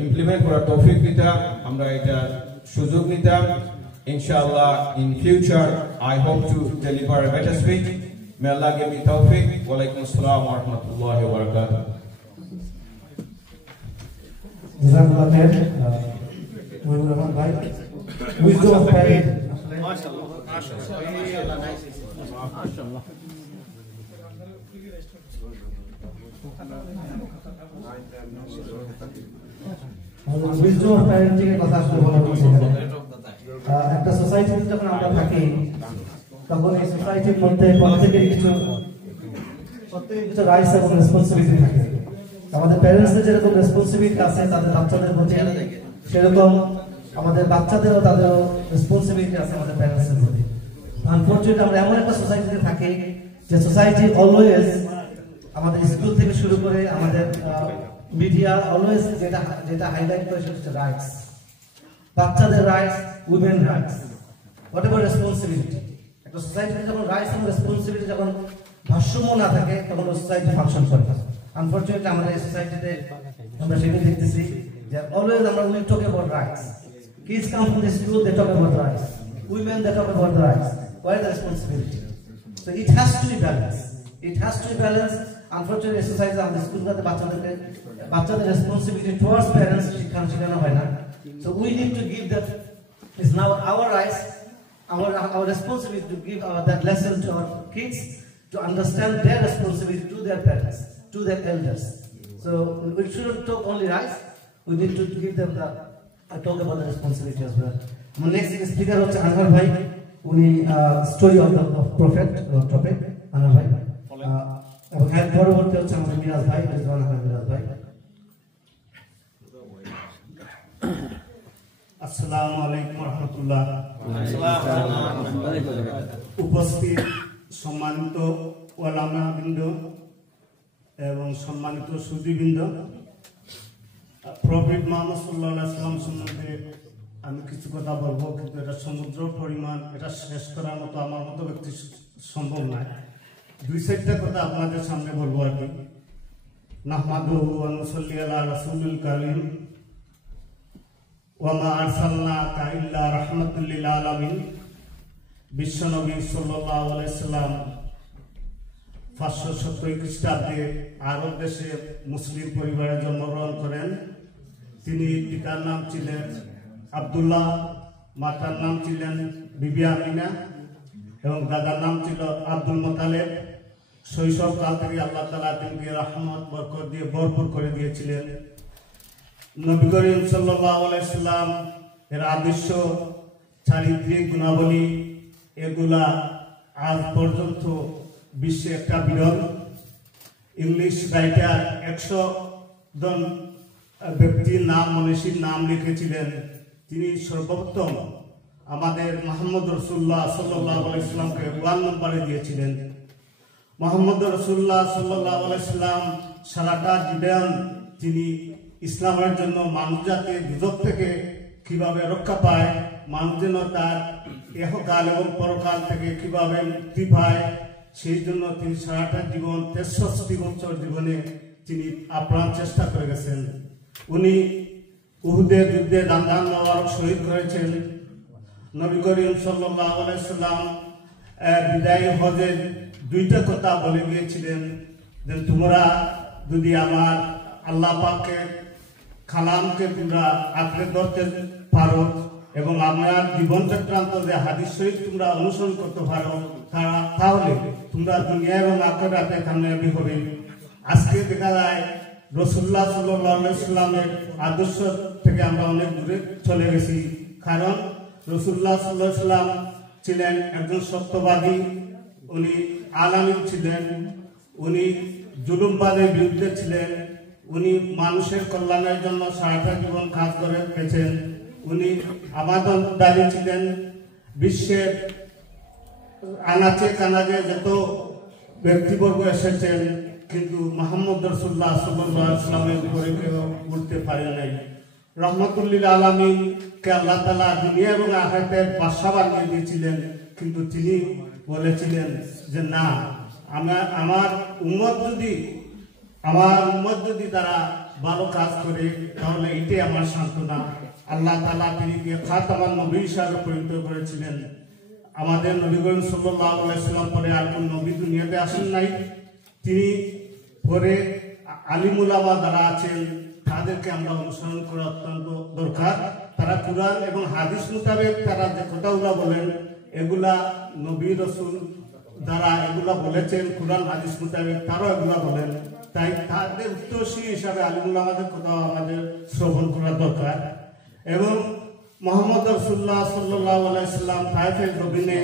ইমপ্লিমেন্ট করার তৌফিক দিতাম আমরা এটা সুযোগ নিতাম ইনশাআল্লাহ in future I hope to deliver a better speech may Allah give me tawfiq wa alaikum assalam wa rahmatullahi wa barakatuh জাযাকাল্লাহ খাইর মইনুর রহমান ভাই উইজডম অফ প্যারেন্ট মাশাআল্লাহ মাশাআল্লাহ উইজডম অফ প্যারেন্টিং এর কথা আসলে বলা হচ্ছে একটা সোসাইটিতে যখন আমরা থাকি তখন এই সোসাইটির মধ্যে প্রত্যেকের কিছু রাইটস এবং রেসপন্সিবিলিটি থাকে আমাদের প্যারেন্টসদের যেরকম রেসপন্সিবিলিটি আছে তাদের বাচ্চাদের প্রতি সেরকম আমাদের বাচ্চাদেরও তাদেরও রেসপন্সিবিলিটি আছে আমাদের প্যারেন্টসদের প্রতি আনফরচুনেটলি আমরা এমন একটা সোসাইটিতে থাকি যে সোসাইটি অলওয়েজ আমাদের স্কুল থেকে শুরু করে আমাদের মিডিয়া অলওয়েজ যেটা হাইলাইট করে সেটা হচ্ছে রাইটস বাচ্চাদের rights women rights what ever responsibility একটা সোসাইটিতে যখন রাইটস এবং রেসপন্সিবিলিটি যখন ভারসাম্য না থাকে তখন সোসাইটি ফাংশন করে না আনফরচুনেটলি আমাদের এই সোসাইটিতে আমরা সেটাই দেখতেছি যে অলওয়েজ আমরা we talk about rights kids come from the school they talk about rights women they talk about the rights what is the responsibility so it has to be balance it has to be balanced unfortunately exercise on the school the বাচ্চাদের responsibility towards parents শিক্ষা শেখানো হয় না so we need to give that is now our rights our responsibility to give that lesson to our kids to understand their responsibility to their parents to their elders so we shouldn't talk only rights we need to give them the talk about the responsibility as well our next speaker হচ্ছে আনহার ভাই উনি story of the prophet topic আনহার ভাই এবং এর পরবর্তী হচ্ছে আমাদের মিরাজ ভাই রিজওয়ান আহমেদ মিরাজ ভাই আসসালামু আলাইকুম ওয়া রাহমাতুল্লাহ উপস্থিত সম্মানিত ওলামাবৃন্দ এবং সম্মানিত সুধীবৃন্দ প্রফেট মুহাম্মদ সাল্লাল্লাহু আলাইহি ওয়াসাল্লাম সম্বন্ধে আমি কিছু কথা বলবো কিন্তু এটা সমুদ্র পরিমাণ এটা শেষ করার মতো আমার মতো ব্যক্তি সম্ভব নয় দুই চারটা কথা আপনাদের সামনে বলবো আর কি নাহমাদুহু ওয়া নুসাল্লি আলা রাসূলিল কারীম ওয়া মা আরসালনাকা ইল্লা রাহমাতাল লিল আলামিন বিশ্বনবী সাল্লাল্লাহু আলাইহি সাল্লাম 570 খ্রিস্টাব্দে আরব দেশে মুসলিম পরিবারে জন্মগ্রহণ করেন তিনি পিতার নাম ছিলেন আব্দুল্লাহ মাতার নাম ছিলেন বিবি আমিনা এবং দাদার নাম ছিল আব্দুল মুতালিব শৈশব কাল থেকে আল্লাহ তাআলা তিনকে রহমত বরকত দিয়ে ভরপুর করে দিয়েছিলেন নবী করিম সাল্লাল্লাহু আলাইহি সাল্লাম এর আদর্শ চারিত্রিক গুণাবলী এগুলা আজ পর্যন্ত বিশ্বে একটা বিরল ইংলিশ রাইটার 100 জন ব্যক্তির নাম মনীষীর নাম লিখেছিলেন তিনি সর্বপ্রথম আমাদের মুহাম্মদ রাসূলুল্লাহ সাল্লাল্লাহু আলাইহি সাল্লামকে 1 নম্বরে দিয়েছিলেন মুহাম্মদ রাসূলুল্লাহ সাল্লাল্লাহু আলাইহি সাল্লাম সারাটা জীবন তিনি ইসলামের জন্য মানুষ জাতি দুজক থেকে কিভাবে রক্ষা পায় মানুষ যেন তার ইহকাল এবং পরকাল থেকে কিভাবে মুক্তি পায় সেই জন্য তিনি সারাটা জীবন 63 বছর জীবনে তিনি আপ্রাণ চেষ্টা করে গেছেন উনি উহুদের যুদ্ধে দান মোবারক শহীদ করেছেন নবী করিম সাল্লাল্লাহু আলাইহি সাল্লাম বিদায় হজে দুইটা কথা বলে গিয়েছিলেন যে তোমরা যদি আমার আল্লাহ পাকের কালামকে তোমরা আঁকড়ে ধরতে পারো এবং আমার জীবন চক্রান্ত যে হাদিস শরীফ তোমরা অনুসরণ করতে পারো তাহলে তোমরা দুনিয়া এবং আখিরাতে কামিয়াবি হবে আজকে দেখা যায় রাসূলুল্লাহ সাল্লাল্লাহু আলাইহি সাল্লামের আদর্শ থেকে আমরা অনেক দূরে চলে গেছি কারণ রাসূলুল্লাহ সাল্লাল্লাহু আলাইহি সাল্লাম ছিলেন একজন সত্যবাদী উনি আলামিন ছিলেন, উনি জুলুমবাদের বিরুদ্ধে ছিলেন, উনি মানুষের কল্যাণের জন্য সারাটা জীবন কাজ করে গেছেন। উনি আমানতদারী ছিলেন। বিশ্বের আনাচে কানাচে যত ব্যক্তিবর্গ এসেছেন, কিন্তু মোহাম্মদ রাসূলুল্লাহ সাল্লাল্লাহু আলাইহি ওয়াসাল্লামের উপরে কেউ উঠতে পারে নাই। রহমতুল্লিল আলামিনকে আল্লাহ তাআলা দুনিয়া এবং আখিরাতের বাদশা বানিয়ে দিয়েছিলেন, কিন্তু তিনি বলেছিলেন যে না, আমার উম্মত যদি তারা ভালো কাজ করে তাহলে এটাই আমার সান্ত্বনা। আল্লাহ তাআলা তিনিকে খাতামান নবী হিসাবে পরিণত করেছিলেন। আমাদের নবী করিম সাল্লাল্লাহু আলাইহি ওয়াসাল্লাম পরে আর কোন নবী দুনিয়াতে আসেন নাই। তিনি পরে আলিম উলামা যারা আছেন তাদেরকে আমরা অনুসরণ করা অত্যন্ত দরকার। তারা কুরআন এবং হাদিস মোতাবেক তারা যে কথাগুলো বলেন, এগুলা নবী রাসূল যারা এগুলা বলেছেন কুরআন হাদিস মোতাবেক তারাও এগুলা বলেন। তাই তাদের উত্তরসূরি হিসাবে আলিম উলামাদের কথা আমাদের শ্রবণ করা দরকার। এবং মুহাম্মদ রাসূলুল্লাহ সাল্লাল্লাহু আলাইহি ওয়াসাল্লাম তায়েফের জমিনে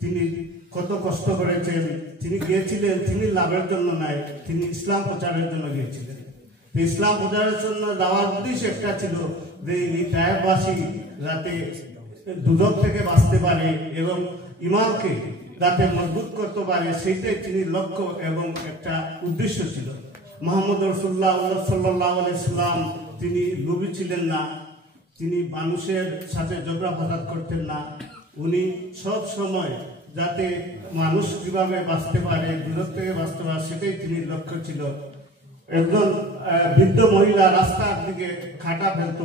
তিনি কত কষ্ট করেছেন। তিনি গিয়েছিলেন, তিনি লাভের জন্য নয়, তিনি ইসলাম প্রচারের জন্য গিয়েছিলেন। ইসলাম প্রচারের জন্য যাওয়ার উদ্দেশ্য একটা ছিল যে এই তায়েফবাসী যাতে দুর্যোগ থেকে বাঁচতে পারে এবং ইমানকে যাতে মজবুত করতে পারে, সেইটাই তিনি লক্ষ্য এবং একটা উদ্দেশ্য ছিল। মুহাম্মদ রাসূলুল্লাহ সাল্লাল্লাহু আলাইহি ওয়াসাল্লাম তিনি লোভী ছিলেন না, তিনি মানুষের সাথে ঝগড়া ফাসাদ করতেন না। উনি সব সময় যাতে মানুষ কিভাবে বাঁচতে পারে, দুর্যোগ থেকে বাঁচতে পারে, সেটাই তিনি লক্ষ্য ছিল। একজন বৃদ্ধ মহিলা রাস্তার দিকে খাটা ফেলত,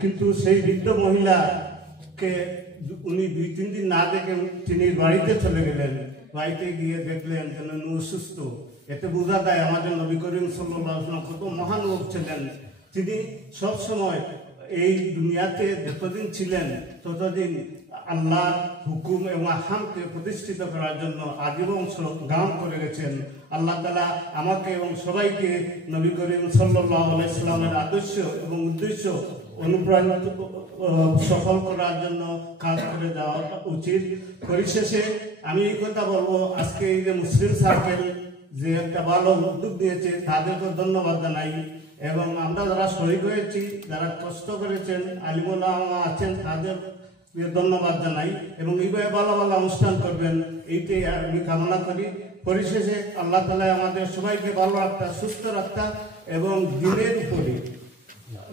কিন্তু সেই বৃদ্ধ মহিলাকে উনি 2-3 দিন না দেখে তিনি বাড়িতে চলে গেলেন। বাড়িতে গিয়ে দেখলেন যেন অসুস্থ। এতে বোঝা যায় আমাদের নবী করিম সাল্লাল্লাহু আলাইহি ওয়াসাল্লাম কত মহান লোক ছিলেন। তিনি সব সময় এই দুনিয়াতে যতদিন ছিলেন ততদিন আল্লাহর হুকুম এবং আহকামকে প্রতিষ্ঠিত করার জন্য আজীবন সংগ্রাম করে গেছেন। আল্লাহ তাআলা আমাকে এবং সবাইকে নবী করিম সাল্লাল্লাহু আলাইহি ওয়াসাল্লামের আদর্শ এবং উদ্দেশ্য অনুপ্রাণিত সফল করার জন্য কাজ করে যাওয়া উচিত। পরিশেষে আমি এই কথা বলবো, আজকে এই যে মুসলিম সার্কেল যে একটা ভালো উদ্যোগ নিয়েছে তাদেরকে ধন্যবাদ জানাই। এবং আমরা যারা শহীদ হয়েছি, যারা কষ্ট করেছেন, আলিম উলামা আছেন, তাদের ধন্যবাদ জানাই। এবং এইভাবে ভালো ভালো অনুষ্ঠান করবেন, এইটাই আমি কামনা করি। পরিশেষে আল্লাহ তাআলা আমাদের সবাইকে ভালো রাখতা, সুস্থ রাখতা এবং দিনের উপরে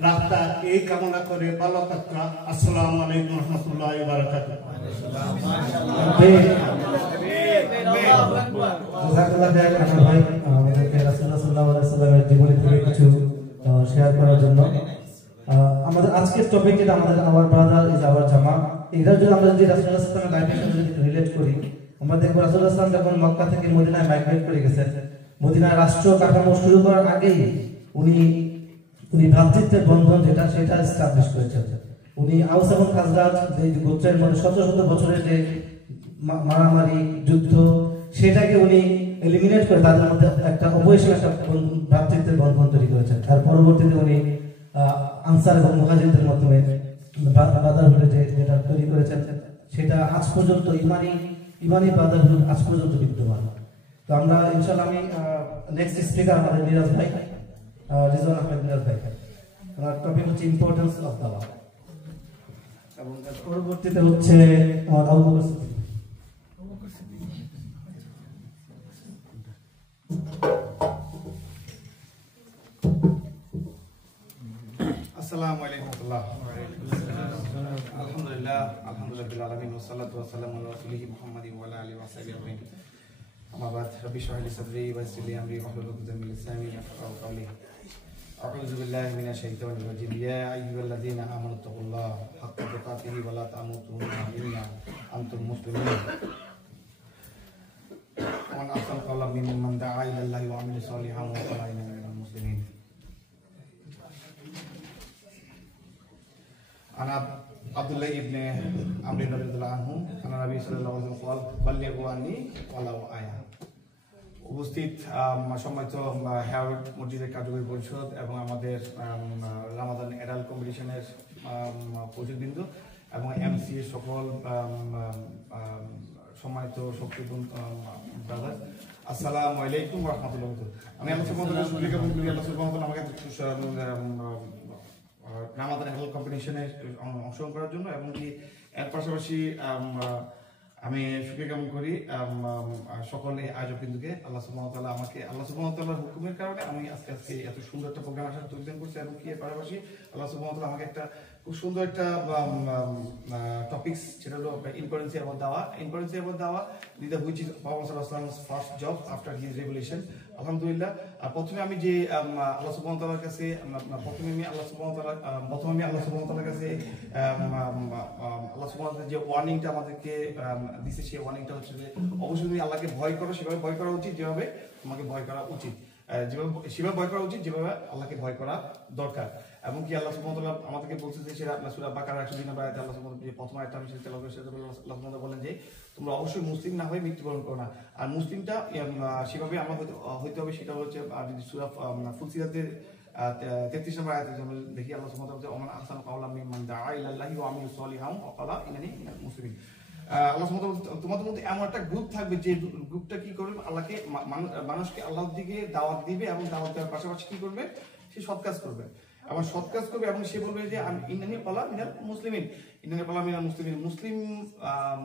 রাখতা, এই কামনা করে ভালো থাকা। আসসালামু আলাইকুম ওয়া রাহমাতুল্লাহি ওয়া বারাকাতুহু। জাযাকাল্লাহ খাইর আনোয়ার ভাই, আমাদেরকে রাসূলুল্লাহ সাল্লাল্লাহু আলাইহি ওয়াসাল্লামের জীবনী থেকে কিছু শেয়ার করার জন্য। আমাদের আজকের টপিক যেটা আমাদের আওয়ার ব্রাদার ইজ আওয়ার জামা, এটা যদি আমরা যদি রাসূলুল্লাহ সাল্লাল্লাহু আলাইহি ওয়াসাল্লামের লাইফের সাথে যদি রিলেট করি, আমরা দেখব রাসূলুল্লাহ সাল্লাল্লাহু আলাইহি ওয়াসাল্লাম যখন মক্কা থেকে মদিনায় মাইগ্রেট করে গেছেন, মদিনায় রাষ্ট্র কাঠামো শুরু করার আগেই উনি ভ্রাতৃত্বের বন্ধন যেটা সেটা এস্টাবলিশ করেছেন। উনি আউস এবং খাজরাজ যে গোত্রের মধ্যে শত শত বছরের যে মারামারি যুদ্ধ, সেটাকে উনি এলিমিনেট করে তাদের মধ্যে একটা অবশ্যই একটা ভ্রাতৃত্বের বন্ধন তৈরি করেছেন। তার পরবর্তীতে উনি আনসার এবং মুহাজিরদের মাধ্যমে ব্রাদারহুড যেটা তৈরি করেছেন, সেটা আজ পর্যন্ত ইমানি ব্রাদারহুড আজ পর্যন্ত বিদ্যমান। তো আমরা ইনশাআল্লাহ, আমি নেক্সট স্পিকার আমাদের নিরাজ ভাই, রিজওয়ান আহমেদ নিরাজ ভাই, আমার টপিক হচ্ছে ইম্পর্টেন্স অফ দাওয়া, এবং পরবর্তীতে হচ্ছে আমার আবু বকর সিদ্দিক। আসসালামু আলাইকুম আলহামদুলিল্লাহ বিল আলামিন ওয়া সাল্লাতু ওয়া সালামু আলা রাসূলিহি মুহাম্মাদিন ওয়া আলা আলিহি ওয়া সাহবিহি আজমাইন। আম্মা বাদ, রাব্বি ইশরাহ লি সাদরি ওয়া ইয়াসসির লি আমরি ওয়াহলুল উকদাতাম মিন লিসানি ইয়াফকাহু কওলি। আউযু বিল্লাহি মিনাশ শাইতানির রাজিম। ইয়া আইয়ুহাল্লাযীনা আমানু তাকুল্লাহ হাক্কা তুকাতিহি ওয়া লা তামুতুন্না ইল্লা আনতুম মুসলিমুন। ওয়া আহসানু কাওলাম মিম্মান দাআ ইলাল্লাহি ওয়া আমিলা সালিহান ওয়া ক্বালা ইন্নানি মিনাল মুসলিমিন। আনা আব্দুল্লাহ ইবনে আমর রাদিয়াল্লাহু আনহু আনা নবী সাল্লাল্লাহু আলাইহি ওয়াসাল্লাম বাল্লিগু আন্নী ওয়ালাউ আয়া। উপস্থিত সম্মানিত হেয়ার মসজিদের কার্যকরী পরিষদ এবং আমাদের রামাদান এডাল্ট কম্পিটিশনের কোচবৃন্দ এবং এমসি সকল সম্মানিত শক্তিপূর্ণ ব্রাদার, আসসালামু আলাইকুম ওয়া রাহমাতুল্লাহি ওয়া বারাকাতুহু। আমি আল্লাহ সুবহানাহু ওয়া তাআলার শুকরিয়া জ্ঞাপন করি। আল্লাহ সুবহানাহু ওয়া তাআলা আমাকে রামাদান হেলথ কম্পিটিশনে অংশগ্রহণ করার জন্য, এবং কি এর পাশাপাশি আমি শুকরিয়া জ্ঞাপন করি সকলে আয়োজক বিন্দুকে। আল্লাহ সুবহানাহু ওয়া তাআলা আমাকে আল্লাহ সুবহানাহু ওয়া তাআলার হুকুমের কারণে আমি আজকে এত সুন্দর একটা প্রোগ্রাম আসার তৌফিক করছি, এবং কি এর পাশাপাশি আল্লাহ সুবহানাহু ওয়া তাআলা আমাকে একটা খুব সুন্দর একটা টপিকস, সেটা হলো ইনকোয়ারেন্সি অ্যাবাউট দাওয়া। ইনকোয়ারেন্সি অ্যাবাউট দাওয়া হুইচ ইজ প্রফেট সাল্লাল্লাহু আলাইহি ওয়াসাল্লামস first job after his revelation. আলহামদুলিল্লাহ। আর প্রথমে আমি যে আল্লাহ সুবহানাহু ওয়া তাআলার কাছে প্রথমে আমি আল্লাহ সুবহানাহু ওয়া তাআলার কাছে আল্লাহ সুবহানাহু ওয়া তাআলা যে ওয়ার্নিংটা আমাদেরকে দিয়েছে, সেই ওয়ার্নিংটা হচ্ছে যে অবশ্যই তুমি আল্লাহকে ভয় করো, সেভাবে ভয় করা উচিত যেভাবে তোমাকে ভয় করা উচিত, সেভাবে ভয় করা উচিত যেভাবে আল্লাহকে ভয় করা দরকার। এবং কি আল্লাহ সুবহানাহু ওয়া তাআলা আমাদেরকে বলছে যে সেটা সূরা বাকারা 103 নম্বর আয়াতে আল্লাহ সুবহানাহু ওয়া তাআলা প্রথম আয়াতটা আমি সেটা তেলাওয়াত করেছি। আল্লাহ সুবহানাহু ওয়া তাআলা বলেন যে তোমরা অবশ্যই মুসলিম না হয়ে মৃত্যুবরণ করো না। আর মুসলিমটা সেভাবে আমরা হইতে হবে, সেটা হচ্ছে যদি সূরা ফুলসিরাতের 33 নম্বর আয়াতে আমরা দেখি, আল্লাহ সুবহানাহু ওয়া তাআলা ওমান আহসানু কাওলাম মিম্মান দাআ ইলাল্লাহি ওয়া আমিলা সলিহান ওয়া ক্বালা ইন্নানি মিনাল মুসলিমিন। আল্লাহ সুবহানাহু ওয়া তাআলা তোমাদের মধ্যে এমন একটা গ্রুপ থাকবে যে গ্রুপটা কি করবে, আল্লাহকে মানুষকে আল্লাহর দিকে দাওয়াত দিবে, এবং দাওয়াত দেওয়ার পাশাপাশি কি করবে, সে সৎ কাজ করবে। আবার সৎ কাজ করবে এবং সে বলবে যে আমি ইন্নানি ক্বালা মিনাল মুসলিমিন, ইন্নানি ক্বালা মিনাল মুসলিমিন। মুসলিম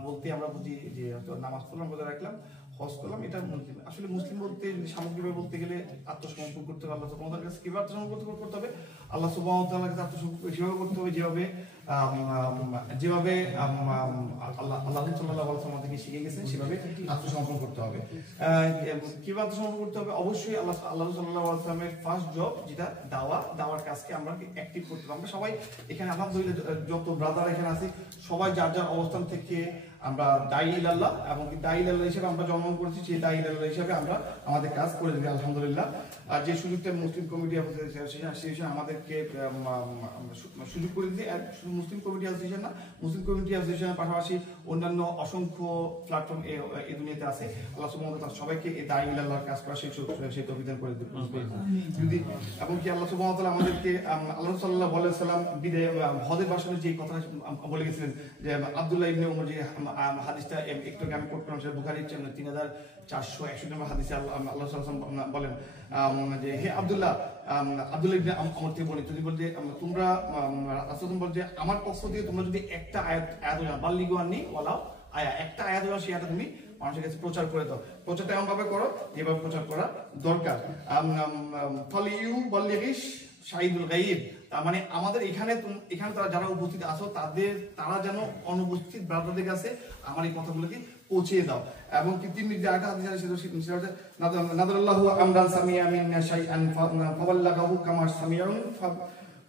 বলতে আমরা বুঝি যে নামাজ পড়লাম, রোজা রাখলাম, হজ করলাম, এটা মুসলিম। আসলে মুসলিম বলতে যদি সামগ্রিকভাবে বলতে গেলে আত্মসমর্পণ করতে হবে আল্লাহ সুবহানাহু ওয়া তাআলার কাছে। কিভাবে আত্মসমর্পণ করতে হবে? আল্লাহ সুবহানাহু ওয়া তাআলার কাছে আত্মসমর্পণ সেভাবে করতে হবে যেভাবে আল্লাহ সাল্লাল্লাহু আলাইহি ওয়াসাল্লাম আমাদেরকে শিখিয়ে গেছেন, সেভাবে আত্মসমর্পণ করতে হবে। কিভাবে আত্মসমর্পণ করতে হবে? অবশ্যই আল্লাহ সাল্লাল্লাহু আলাইহি ওয়াসাল্লামের ফার্স্ট জব যেটা দাওয়ার কাজকে আমরা অ্যাক্টিভ করতে হবে। আমরা সবাই এখানে আলহামদুলিল্লাহ যত ব্রাদার এখানে আছি, সবাই যার যার অবস্থান থেকে আমরা দায়ী ইলাল্লাহ, এবং দায়ী ইলাল্লাহ হিসেবে আমরা জন্মগ্রহণ করেছি, সেই দায়ী ইলাল্লাহ হিসেবে আমরা আমাদের কাজ করে দিই আলহামদুলিল্লাহ। আর যে সুযোগটা মুসলিম কমিটি অ্যাসোসিয়েশন আমাদেরকে সুযোগ করে দিতে, শুধু মুসলিম কমিটি অ্যাসোসিয়েশন না, মুসলিম কমিটি অ্যাসোসিয়েশনের পাশাপাশি অন্যান্য অসংখ্য প্ল্যাটফর্ম এই দুনিয়াতে আছে। আল্লাহ সুবহানাহু ওয়া তাআলা সবাইকে এই দায়ী ইলাল্লাহর কাজ করা সেই তৌফিক দান করে যদি, এবং কি আল্লাহ সুবহানাহু ওয়া তাআলা আমাদেরকে আল্লাহ সাল্লাল্লাহু আলাইহি ওয়াসাল্লাম হজের ভাষণে যে কথা বলে গেছিলেন, যে আব্দুল্লাহ ইবনে উমর যে হাদিসটা একটু আমি কোট করলাম, সেটা বুখারীর 3461 নম্বর হাদিসে আল্লাহ সাল্লাল্লাহু আলাইহি ওয়াসাল্লাম বলেন যে হে আব্দুল্লাহ ইবনে আমর থেকে বলি, তুমি বলতে তোমরা রাসূলুল্লাহ বল যে আমার পক্ষ থেকে তোমরা যদি একটা আয়াত বাল্লিগু আন্নি ওয়ালাউ আয়া, একটা আয়াত সেই আয়াতটা তুমি মানুষের কাছে প্রচার করে দাও। প্রচারটা এমন ভাবে করো যেভাবে প্রচার করা দরকার। ফালিউ বাল্লিগিশ শাহিদুল গায়ব, তার মানে আমাদের এখানে তারা যারা উপস্থিত আছো তারা যেন অনুপস্থিত ব্রাদারদের কাছে আমার এই কথাগুলোকে পৌঁছে দাও। এবং কি তিরমিজি আরেকটা হাদিস আছে, সেটা হচ্ছে নাদারাল্লাহু আমরান সামিয়া মিন্না শাইআন ফাওয়াল্লাগাহু কামা সামিউন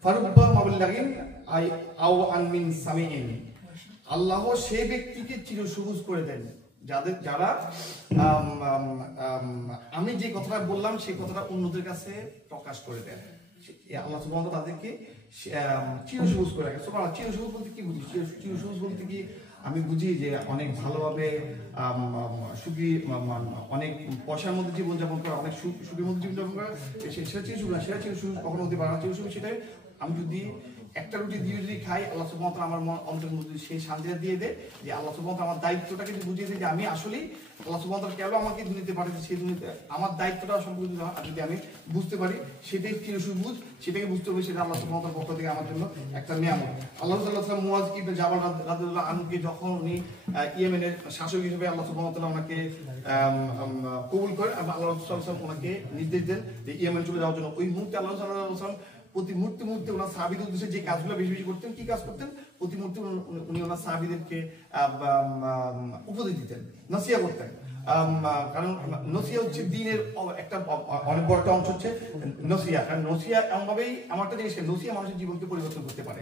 ফারুব্বা মাবল্লাগিন আও আন মিন সামিইন। আল্লাহ সেই ব্যক্তিকে চিরসবুজ করে দেন যারা আমি যে কথাটা বললাম সেই কথাটা অন্যদের কাছে প্রকাশ করে দেন। আল্লাহ সুবহানাহু ওয়া তাআলা তাদেরকে চিরসবুজ করে রাখে। সুবহানাল্লাহ। চিরসবুজ বলতে কি বুঝি? চিরসবুজ বলতে কি আমি বুঝি যে অনেক ভালোভাবে সুখী, অনেক পয়সার মধ্যে জীবনযাপন করা, অনেক সুখের মধ্যে জীবনযাপন করা, সেটা চিরসবুজ না, সেটা চিরসবুজ কখনো হতে পারে না। চিরসবুজ সেটাই আমি যদি একটা রুটি দিয়ে যদি খাই, আল্লাহ সুবহানাহু ওয়া তাআলা আমার অন্তরের মধ্যে সেই শান্তিটা দিয়ে দেয়, যে আল্লাহ সুবহানাহু ওয়া তাআলা আমার দায়িত্বটাকে বুঝিয়ে দেয় যে আমি আসলেই আল্লাহ সুবহানাহু ওয়া তাআলা কেন আমাকে দুনিয়াতে পাঠিয়েছে, সেই দুনিয়াতে আমার দায়িত্বটা সম্পর্কে যদি আমি বুঝতে পারি, সেটাই চিরসবুজ। সেটাকে বুঝতে হবে, সেটা আল্লাহ সুবহানাহু ওয়া তাআলার পক্ষ থেকে আমার জন্য একটা নিয়ামত। আল্লাহ সাল্লাল্লাহু আলাইহি ওয়াসাল্লাম মুআয ইবনে জাবাল রাদিয়াল্লাহু আনহুকে যখন উনি ইয়েমেনের শাসক হিসেবে আল্লাহ সুবহানাহু ওয়া তাআলা ওনাকে কবুল করেন, আল্লাহ সাল্লাল্লাহু আলাইহি ওয়াসাল্লাম ওনাকে নির্দেশ দেন যে ইয়েমেন চলে যাওয়ার জন্য। ওই মুহূর্তে আল্লাহ সাল্লাল্লাহু আলাইহি ওয়াসাল্লাম প্রতি মুহূর্তে ওনার সাহাবীদের উদ্দেশ্যে যে কাজগুলো বেশি বেশি করতেন, কি কাজ করতেন? প্রতি মুহূর্তে উনি ওনার সাহাবীদেরকে উপদেশ দিতেন, নসিহত করতেন। কারণ নসিহত হচ্ছে দ্বীনের একটা অনেক বড় একটা অংশ হচ্ছে নসিহত। কারণ নসিহত এমনভাবেই আমার একটা জিনিস, নসিহত মানুষের জীবনকে পরিবর্তন করতে পারে।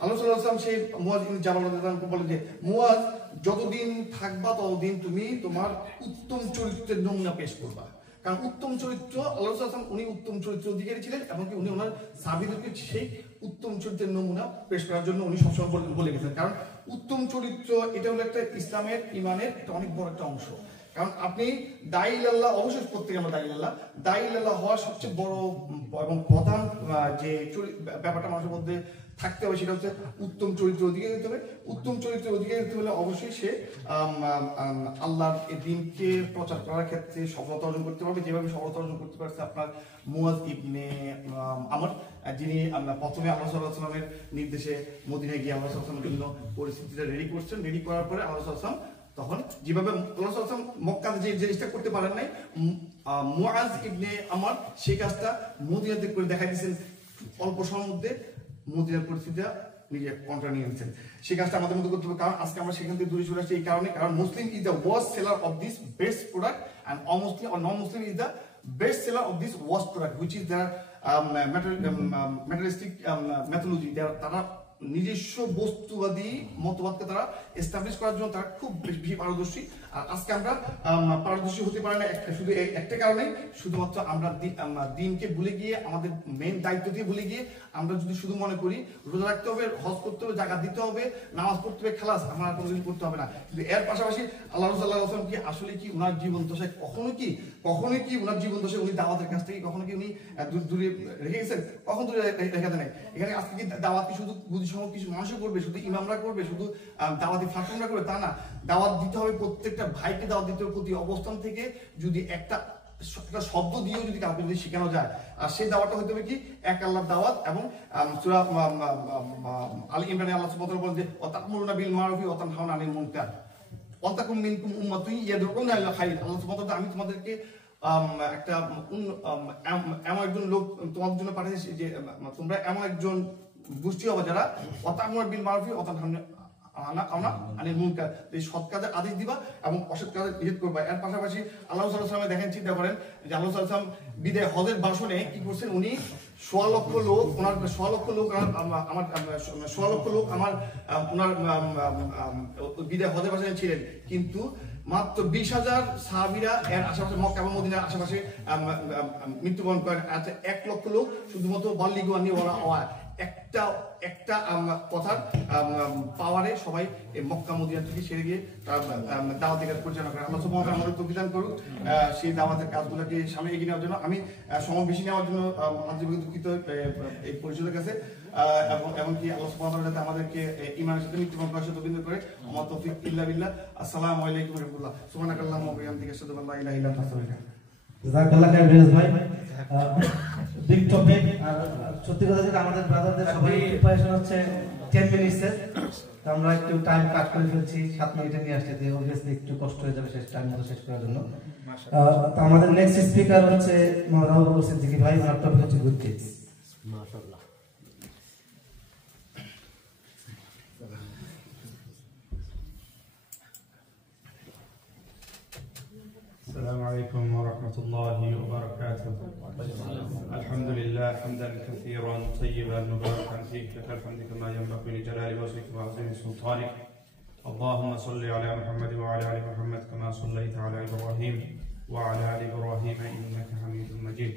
আল্লাহ সাল্লাল্লাহু আলাইহি ওয়াসাল্লাম সেই মুআয ইবনে জাবাল রাদিয়াল্লাহু আনহু বলেন যে মুআয, যতদিন থাকবা ততদিন তুমি তোমার উত্তম চরিত্রের নমুনা পেশ করবা। কারণ উত্তম চরিত্র, আল্লাহ সাল্লাল্লাহু আলাইহি ওয়াসাল্লাম উনি উত্তম চরিত্র অধিকারী ছিলেন, এবং কি উনি ওনার সাহাবীদেরকে সেই উত্তম চরিত্রের নমুনা পেশ করার জন্য উনি সবসময় বলে গেছেন। কারণ উত্তম চরিত্র এটা হলো একটা ইসলামের ইমানের একটা অনেক বড় একটা অংশ। কারণ আপনি দায়ী ইলাল্লাহ, অবশ্যই প্রত্যেকে আমরা দায়ী ইলাল্লাহ হওয়ার সবচেয়ে বড় এবং প্রধান যে ব্যাপারটা মানুষের মধ্যে থাকতে হবে, সেটা হচ্ছে উত্তম চরিত্রের অধিকারী হতে হবে। উত্তম চরিত্রের অধিকারী হতে হলে অবশ্যই সে আল্লাহর এই দিনকে প্রচার করার ক্ষেত্রে সফলতা অর্জন করতে পারবে, যেভাবে সফলতা অর্জন করতে পারছে আপনার মুয়াজ ইবনে আমর, যিনি প্রথমে আল্লাহ সাল্লাল্লাহু আলাইহি ওয়াসাল্লামের নির্দেশে মদিনায় গিয়ে আল্লাহ সাল্লাল্লাহু আলাইহি ওয়াসাল্লামের জন্য পরিস্থিতিটা রেডি করছেন। রেডি করার পরে আল্লাহ সাল্লাল্লাহু আলাইহি ওয়াসাল্লাম তখন যেভাবে আল্লাহ সাল্লাল্লাহু আলাইহি ওয়াসাল্লাম মক্কাতে যে জিনিসটা করতে পারেন নাই, মুয়াজ ইবনে আমর সেই কাজটা মদিনাতে করে দেখাই দিয়েছেন। অল্প সময়ের মধ্যে মদিনার পরিস্থিতিটা নিজে কন্ট্রোল নিয়ে নিচ্ছেন। সেই কাজটা আমাদের মধ্যে করতে হবে, কারণ আজকে আমরা সেখান থেকে দূরে চলে আসছি এই কারণে, কারণ Muslim is the worst seller of this best product and অমুসলিম or non Muslim is the best seller of this worst product which is their materialistic methodology. তারা নিজস্ব বস্তুবাদী মতবাদকে তারা এস্টাবলিশ করার জন্য তারা খুব বেশি পারদর্শী। আর আজকে আমরা পারদর্শী হতে পারি না শুধু একটা কারণে, শুধুমাত্র আমরা দিনকে ভুলে গিয়ে, আমাদের মেইন দায়িত্ব দিয়ে ভুলে গিয়ে আমরা যদি শুধু মনে করি রোজা রাখতে হবে, হজ করতে হবে, জাকাত দিতে হবে, নামাজ পড়তে হবে, খালাস, আমার আর কোনো কিছু করতে হবে না। কিন্তু এর পাশাপাশি আল্লাহ রাসূল সাল্লাল্লাহু আলাইহি ওয়াসাল্লাম কি আসলে কি ওনার জীবন দশায় কখনোই কি ওনার জীবন দশায় উনি দাওয়াতের কাছ থেকে কখনো কি উনি দূরে রেখে গেছেন? কখন দূরে রেখে দেন? এখানে আজকে কি দাওয়াত কি শুধু বুদ্ধিসহ কিছু মানুষও করবে, শুধু ইমামরা করবে, শুধু দাওয়াতি ফাঁকরা করবে তা না। দাওয়াত দিতে হবে, প্রত্যেকটা ভাইকে দাওয়াত দিতে হবে। প্রতি অবস্থান থেকে যদি একটা শব্দ দিয়েও যদি কাউকে যদি শেখানো যায়, আর সেই দাওয়াতটা হতে হবে কি এক আল্লাহর দাওয়াত। এবং সূরা আলী ইমরানে আল্লাহ সুবহানাহু ওয়া তাআলা বলেন যে ওয়াতা'মুরুনা বিল মা'রুফি ওয়া তানহাউনা আনিল মুনকার ওয়াতাকুম মিনকুম উম্মাতুন ইয়াদউনা ইলা খায়র। আল্লাহ সুবহানাহু ওয়া তাআলা আমি তোমাদেরকে একটা এমন একজন লোক তোমাদের জন্য পাঠিয়েছি যে তোমরা এমন একজন গোষ্ঠী হবে যারা ওয়াতা'মুরুনা বিল মা'রুফি ওয়া তানহাউনা আনিল মুনকার, এই সৎ কাজের আদেশ দিবা এবং অসৎ কাজের নিষেধ করবা। এর পাশাপাশি আল্লাহ সাল্লাল্লাহু আলাইহি ওয়াসাল্লাম দেখেন, চিন্তা করেন যে আল্লাহ সাল্লাল্লাহু আলাইহি ওয়াসাল্লাম বিদায় হজের ভাষণে কি করছেন, উনি 1.5 লক্ষ লোক আমার ওনার বিদায় হজের ভাষণে ছিলেন, কিন্তু মাত্র 20,000 সাহাবীরা এর আশেপাশে মক্কা এবং মদিনার আশেপাশে মৃত্যুবরণ করেন। 1 লক্ষ লোক শুধুমাত্র বাল্লিগু আনি ওরা একটা কথার পাওয়ারে সবাই মক্কা মদিনা থেকে সেরে গিয়ে দাওয়াতের কাজ পরিচালনা করে। আল্লাহ সুবহানাহু ওয়া তাআলা আমাদের তৌফিক দান করুন সেই দাওয়াতের কাজগুলোকে সামনে এগিয়ে নেওয়ার জন্য। আমি সময় বেশি নেওয়ার জন্য আজীবন দুঃখিত এই পরিষদের কাছে, এবং এমনকি আল্লাহ সুবহানাহু ওয়া তাআলা যাতে আমাদেরকে ঈমানের সাথে মৃত্যুবরণ করার সাথে তৌফিক করে। আমার তৌফিক ইল্লা বিল্লাহ। আসসালামু আলাইকুম ওয়া রাহমাতুল্লাহ। সুবহানাকাল্লাহুম্মা ওয়া বিহামদিকা আশহাদু আল্লা ইলাহা ইল্লা আনতা আস্তাগফিরুকা। জাযাকাল্লাহ খাইর রিয়াজ ভাই, বিগ টপিক। আর সত্যি কথা যেটা আমাদের ব্রাদারদের সবাই প্রিপারেশন হচ্ছে 10 মিনিটসের, তো আমরা একটু টাইম কাট করে ফেলছি, 7 মিনিটে নিয়ে আসছে, যে অবভিয়াসলি একটু কষ্ট হয়ে যাবে শেষ টাইম মতো শেষ করার জন্য। তো আমাদের নেক্সট স্পিকার হচ্ছে মোহাম্মদ আবু বকর সিদ্দিকী ভাই, ওনার টপিক হচ্ছে গুড কিডস। মাশাআল্লাহ। السلام عليكم ورحمة الله وبركاته. الحمد لله حمدا كثيرا طيبا مباركا فيه، لك الحمد كما ينبغي لجلال وجهك وعظيم سلطانك. اللهم صل على محمد وعلى آل محمد كما صليت على إبراهيم وعلى آل إبراهيم إنك حميد مجيد.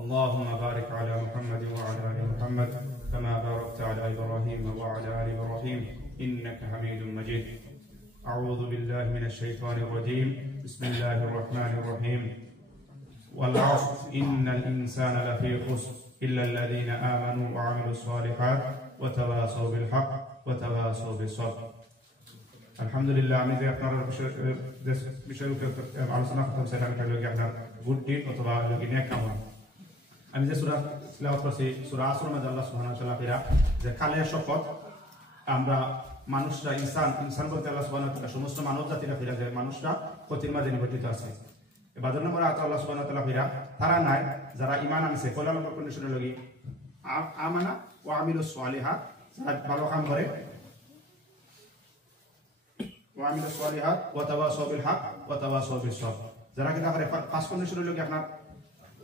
اللهم بارك على محمد وعلى آل محمد كما باركت على إبراهيم وعلى آل إبراهيم إنك حميد مجيد. أعوذ بالله من الشيطان الرجيم. بسم الله الرحمن الرحيم. والعصر إن الإنسان لفي خسر إلا الذين آمنوا وعملوا الصالحات وتواصوا بالحق وتواصوا بالصبر. আলহামদুলিল্লাহ, আমি যে আপনার বিষয়ের উপরে আলোচনা করতে সেটা আমি আপনার গুড ডিড অথবা নেক আমল। আমি যে সূরা তিলাওয়াত করছি সূরা আসরের মধ্যে আল্লাহ সুবহানাহু ওয়া তাআলা যে কালের শপথ, আমরা মানুষরা ইনসান বলতে আল্লাহ সুবহানাহু ওয়া তাআলা সমস্ত মানব জাতিরা ফিরা যে মানুষরা ক্ষতির মাঝে নিবদ্ধিত আছে। এবার নম্বর আল্লাহ সুবহানাহু ওয়া তাআলা ফিরা তারা নাই যারা ঈমান আনছে, কল্যাণ নম্বর কন্ডিশনের লাগি আমানা ওয়া আমিলুস সালিহাত, যারা ভালো কাম করে, ওয়া আমিলুস সালিহাত ওয়া তাওয়াসাউ বিল হক ওয়া তাওয়াসাউ বিস সবর, যারা কি তাহলে পাঁচ কন্ডিশনের লাগি আপনার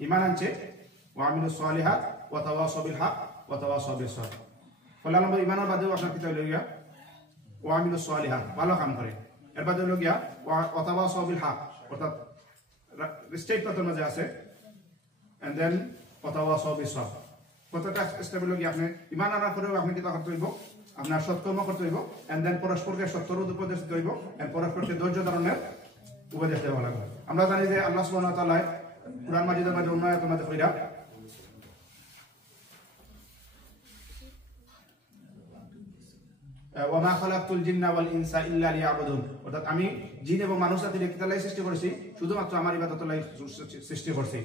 ঈমান আনছে, ওয়া আমিলুস সালিহাত ওয়া তাওয়াসাউ বিল হক ওয়া তাওয়াসাউ বিস সবর। কল্যাণ নম্বর ঈমানের বাদেও আপনার কি তাহলে গিয়া ওয়া আমিলুস সালিহাত, ভালো কাম করে, এর বাদে হলো গিয়া ওয়া তাওয়াসাউ বিল হক, অর্থাৎ স্টেট পাথর মাঝে আছে, এন্ড দেন ওয়া তাওয়াসাউ বিস সবর। কতটা স্টেপ হলো গিয়া আপনি ঈমান আনার পরেও আপনি কি তা করতে হইব, আপনার সৎকর্ম করতে হইব, এন্ড দেন পরস্পরকে সত্যর উপদেশ দিতে হইব, এন্ড পরস্পরকে ধৈর্য ধারণের উপদেশ দেওয়া লাগবে। আমরা জানি যে আল্লাহ সুবহানাহু ওয়া তাআলা কুরআন মাজিদের মাঝে অন্য আয়াতের মাঝে কইরা ওয়া মা খালাকতুল জিন্না ওয়াল ইনসা ইল্লা লিয়াবুদুন, অর্থাৎ আমি জিন এবং মানুষ জাতিকে কিতালাই সৃষ্টি করেছি শুধুমাত্র আমার ইবাদতের লাগি সৃষ্টি করেছি।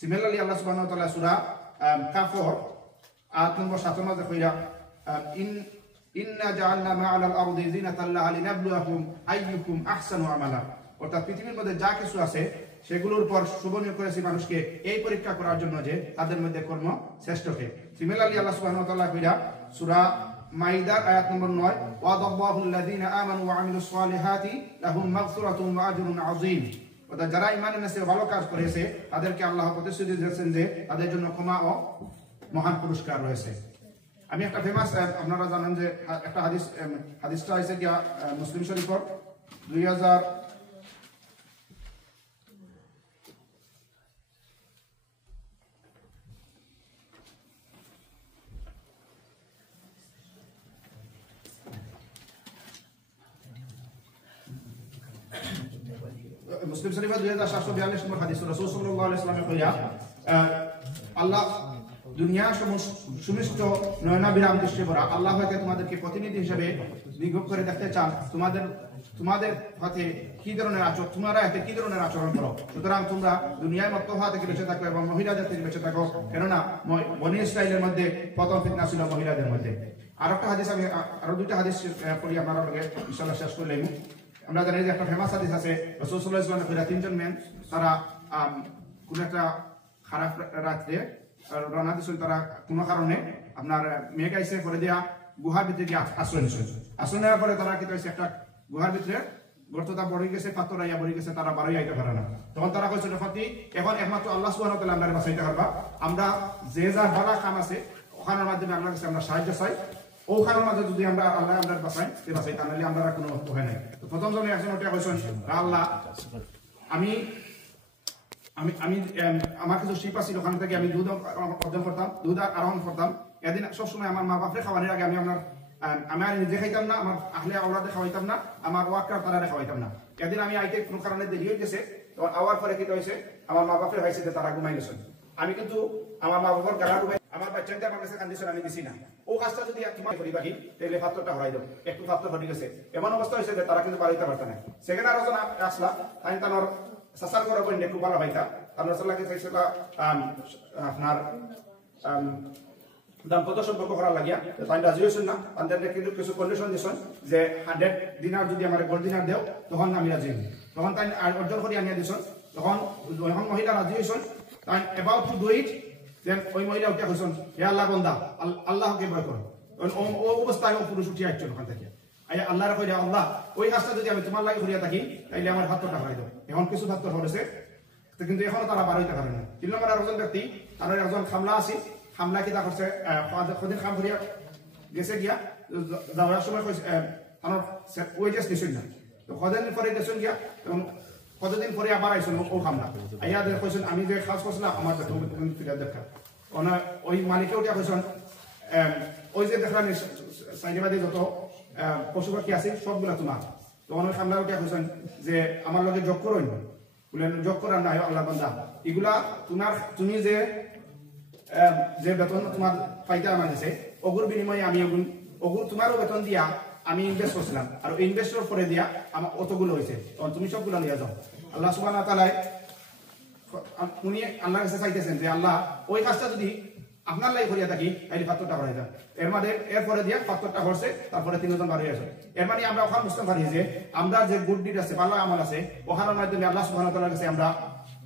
সিমিলারলি আল্লাহ সুবহানাহু ওয়া তাআলা সূরা কাফর আয়াত নম্বর 7 মাঝে কইরা ইন্না জাআলনা মা'আল আরদি জিনাতাল লাহা লিনাবলুয়াকুম আইয়ুকুম আহসানু আমালা, অর্থাৎ পৃথিবীর মধ্যে যা কিছু আছে সেগুলোর উপর শোভনীয় করেছি মানুষকে এই পরীক্ষা করার জন্য যে তাদের মধ্যে কর্ম শ্রেষ্ঠকে। সিমিলারলি আল্লাহ সুবহানাহু ওয়া তাআলা কইরা সূরা মাইদার আয়াত নম্বর 9 ওয়াদাল্লাহুল লাযিনা আমানু ওয়া আমিলুস সালিহাতি লাহুম মাগফিরাতুন ওয়া আজরুন আযীম, অর্থাৎ যারা ঈমান এনেছে ভালো কাজ করেছে তাদেরকে আল্লাহ প্রতিশ্রুতি দিয়েছেন যে তাদের জন্য ক্ষমা ও মহান পুরস্কার রয়েছে। আমি একটা ফেমাস, আপনারা জানেন যে একটা হাদিসটা আছে কি মুসলিম শরীফের 2000 মুসলিম শরীফের 2742 নম্বর হাদিস, রাসূল সাল্লাল্লাহু আলাইহি ওয়াসাল্লাম কইয়া আল্লাহ দুনিয়া সুমিষ্ট নয়নাভিরাম দৃষ্টি ভরা, আল্লাহ হয়তো তোমাদেরকে প্রতিনিধি হিসেবে নিয়োগ করে দেখতে চান তোমাদের হাতে কি ধরনের আচরণ, তোমরা এতে কি ধরনের আচরণ করো। সুতরাং তোমরা দুনিয়ায় মত্ত হওয়া থেকে বেঁচে থাকো এবং মহিলাদের থেকে বেঁচে থাকো, কেননা বনী ইসরাইলের মধ্যে প্রথম ফিতনা ছিল মহিলাদের মধ্যে। আর একটা হাদিস, আমি আরো দুইটা হাদিস পড়ি আপনারা লগে ইনশাআল্লাহ শেষ করলেই। আমরা জানি যে একটা ফেমাস হাদিস আছে, রাসূল সাল্লাল্লাহু আলাইহি ওয়াসাল্লাম তিনজন মেন তারা কোন একটা খারাপ রাত্রে রওনা দিয়েছেন, তারা কোনো কারণে আপনার মেঘ আইসে করে দেয়া গুহার ভিতরে গিয়ে আশ্রয় নিয়েছেন। আশ্রয় নেওয়ার পরে তারা কি করেছে, একটা গুহার ভিতরে গর্তটা বড় গেছে, পাথর আইয়া বড় গেছে, তারা বাড়ি আইতে পারে না। তখন তারা কইছে ফাতি এখন একমাত্র আল্লাহ সুবহানাহু ওয়া তাআলা আমরা বাঁচাইতে পারবা, আমরা যে যা ভালো কাম আছে ওখানের মাধ্যমে আপনার কাছে আমরা সাহায্য চাই, ওখানের মাঝে যদি আমরা আল্লাহ আমরা বাঁচাই তাহলে আমরা কোনো ভয় নাই। তো প্রথম জনে একজন ওটা কইছেন, আল্লাহ আমি আমি আমি আমার কিছু শিপ আছিল, ওখান থেকে আমি দুধ অর্জন করতাম, দুধ আরোহণ করতাম। এদিন সবসময় আমার মা বাপরে খাওয়ানোর আগে আমি নিজে খাইতাম না, আমার আহলে আওলাদে খাওয়াইতাম না, আমার ওয়ার্কার তারা খাওয়াইতাম না। এদিন আমি আইতে কোনো কারণে দেরি হয়ে গেছে, তখন আওয়ার পরে কি হয়েছে, আমার মা বাপরে হয়েছে যে তারা ঘুমাই গেছেন। আমি কিন্তু আমার মা বাবার গালা ঘুমাই, আমার বাচ্চাদের আমার কাছে কন্ডিশন আমি দিছি না। ও কাজটা যদি তোমার করি বাকি তাহলে পাত্রটা হরাই দেব, একটু পাত্র ঘটে গেছে, এমন অবস্থা হয়েছে যে তারা কিন্তু বাড়িতে পারত না। সেখানে আরো জন আসলা, তাই তার সাসার করা বই খুব ভালো ভাইতা আপনার সাল্লাহকে চাইছে আপনার দাম্পত্য সম্পর্ক করার লাগিয়া তাই রাজি হয়েছেন না। তাদের কিন্তু কিছু কন্ডিশন দিয়েছেন যে 100 দিনার যদি আমার গোল্ড দিনার দেও তখন আমি রাজি হই। তখন তাই অর্জন করে আনিয়া দিয়েছেন। তখন মহিলা রাজি হয়েছেন, তাই অ্যাবাউট টু ডু ইট, দেন ওই মহিলা উঠে হয়েছেন, হে আল্লাহ বন্দা, আল্লাহকে ভয় করো। ও অবস্থায় ও পুরুষ উঠিয়ে আসছেন ওখান থেকে। আল্লাহর কইরা আল্লাহ ওই কাজটা যদি আমি তোমার লাগে করিয়া থাকি তাইলে আমার পাত্রটা হরাই দেব। এখন কিছু পাত্র হরেছে, কিন্তু এখনো তারা বার হইতে পারে না। 3 নম্বর একজন ব্যক্তি, তার একজন খামলা আছে, খামলা কি তা করছে, কদিন খাম করিয়া গেছে, গিয়া যাওয়ার সময় আমার ওয়েজেস দিছেন না। তো কদিন পরে গেছেন গিয়া, এবং কতদিন পরে আবার আইসেন ও খামলা আইয়া কইছেন আমি যে কাজ করছিলাম আমার ফিরে দেখা। ওই মালিকে উঠে কইছেন ওই যে দেখলাম সাইডেবাদী যত পশু পাখি আছে সবগুলা তোমার। তখন ওই খামলা উঠে কইছেন যে আমার লগে যোগ করো, বললেন যোগ করার না আল্লাহ বান্দা, এগুলা তুমি যে বেতন তোমার পাইতে আমার কাছে ওগুর বিনিময়ে আমি ওগুর তোমারও বেতন দিয়া আমি ইনভেস্ট করছিলাম, আর ইনভেস্টর করে দিয়া আমার অতগুলো হয়েছে, তখন তুমি সবগুলো নিয়ে যাও। আল্লাহ সুবহানাহু ওয়া তাআলা উনি আল্লাহর কাছে চাইতেছেন যে আল্লাহ ওই কাজটা যদি আপনার লাই করিয়া থাকি তাইলে পাত্রটা করাই যান। এরপরে দিয়া পাত্রটা করছে, তারপরে 3 জন বার হয়ে আসে। এর মানে আমরা ওখানে বুঝতে পারি যে আমরা যে গুড ডিড আছে, ভালো আমল আছে, ওখানের মাধ্যমে আল্লাহ সুবহানাহু ওয়া তাআলার কাছে আমরা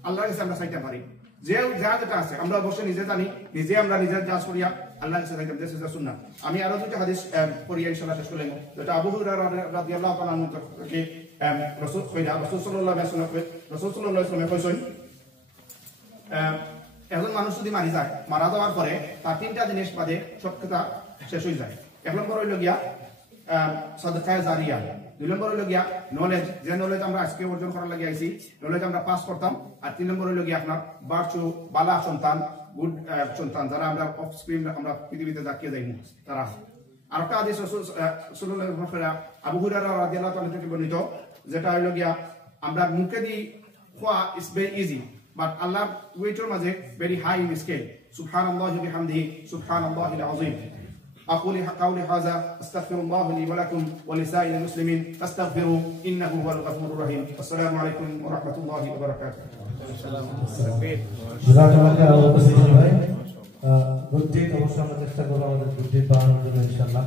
আল্লাহর কাছে আমরা চাইতে পারি। যে যা যেটা আছে আমরা অবশ্যই নিজে জানি, নিজে আমরা নিজের জাজ করিয়া আল্লাহর কাছে চাইতাম। দিস ইজ দ্য সুন্নাহ। আমি আরো দুটো হাদিস পড়িয়া ইনশাআল্লাহ শেষ করলাম, যেটা আবু হুরায়রা রাদিয়াল্লাহু তাআলা আনহু থেকে রাসূল সাল্লাল্লাহু আলাইহি ওয়াসাল্লাম কইছেন, একজন মানুষ যদি মারি যায়, মারা যাওয়ার পরে তার 3টা জিনিস বাদে সব কথা শেষ হয়ে যায়। 1 নম্বর হইল গিয়া সাদকায়ে জারিয়া, 2 নম্বর হইল গিয়া নলেজ, যে নলেজ আমরা আজকে অর্জন করার লাগি আইছি, নলেজ আমরা পাস করতাম, আর 3 নম্বর হইল গিয়া আপনার বার্চু, বালা সন্তান, গুড সন্তান, যারা আমরা অফ স্ক্রিন আমরা পৃথিবীতে দেখিয়ে যাই তারা। আর একটা হাদিস আবু হুরায়রা রাদিয়াল্লাহু তাআলা থেকে বর্ণিত, যেটা হইল গিয়া আমরা মুখে দি খোয়া ইজ ভেরি ইজি, বাট আল্লাহর ওয়েটের মাঝে ভেরি হাই ইন স্কেল। সুবহানাল্লাহি ওয়া বিহামদিহি সুবহানাল্লাহিল আযীম। أقول قولي هذا أستغفر الله لي ولكم ولسائر المسلمين فاستغفروا إنه هو الغفور الرحيم. السلام عليكم ورحمة الله وبركاته. গুড ডে অবশ্যই আমরা চেষ্টা করবো আমাদের গুড ডে বানানোর জন্য ইনশাআল্লাহ।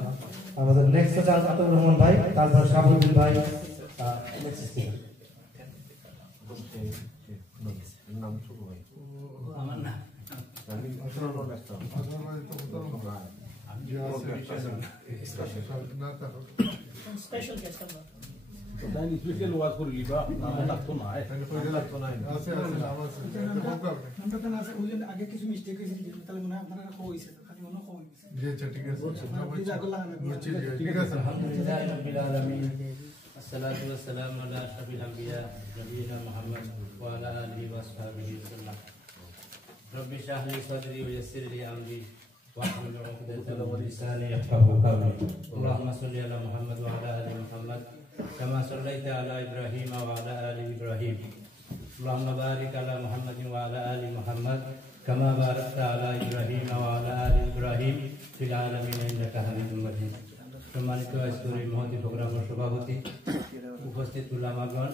আমাদের নেক্সট হচ্ছে আতাউর রহমান ভাই, তারপর শাহাবুদ্দিন ভাই নেক্সট স্পিকার। আমার না স্পেশাল গেস্ট আমরা তাই স্পেশাল ওয়াজ করে লিবা নাম লাগতো না আছে আমরা তো না আছে ওই আগে কিছু মিস্টেক হয়েছে তাহলে মনে হয় আপনারা হইছে খালি মনে হয় জি আচ্ছা ঠিক আছে ঠিক আছে আলহামদুলিল্লাহ রাব্বিল আলামিন আসসালাতু ওয়াসসালামু আলা আশরাফিল আমবিয়া নবিয়িনা মুহাম্মদ ওয়া আলা আলিহি ওয়া সাহবিহি ওয়াসাল্লাম। رب اشرح لي صدري ويسر لي امري واحلل عقدة من لساني يفقهوا قولي. اللهم صل على محمد وعلى ال محمد كما صليت على ابراهيم وعلى ال ابراهيم. اللهم بارك على محمد وعلى ال محمد كما باركت على ابراهيم وعلى ال ابراهيم في العالمين انك حميد مجيد. সম্মানিত আজকের এই মহতি প্রোগ্রামের সভাপতি, উপস্থিত উলামাগণ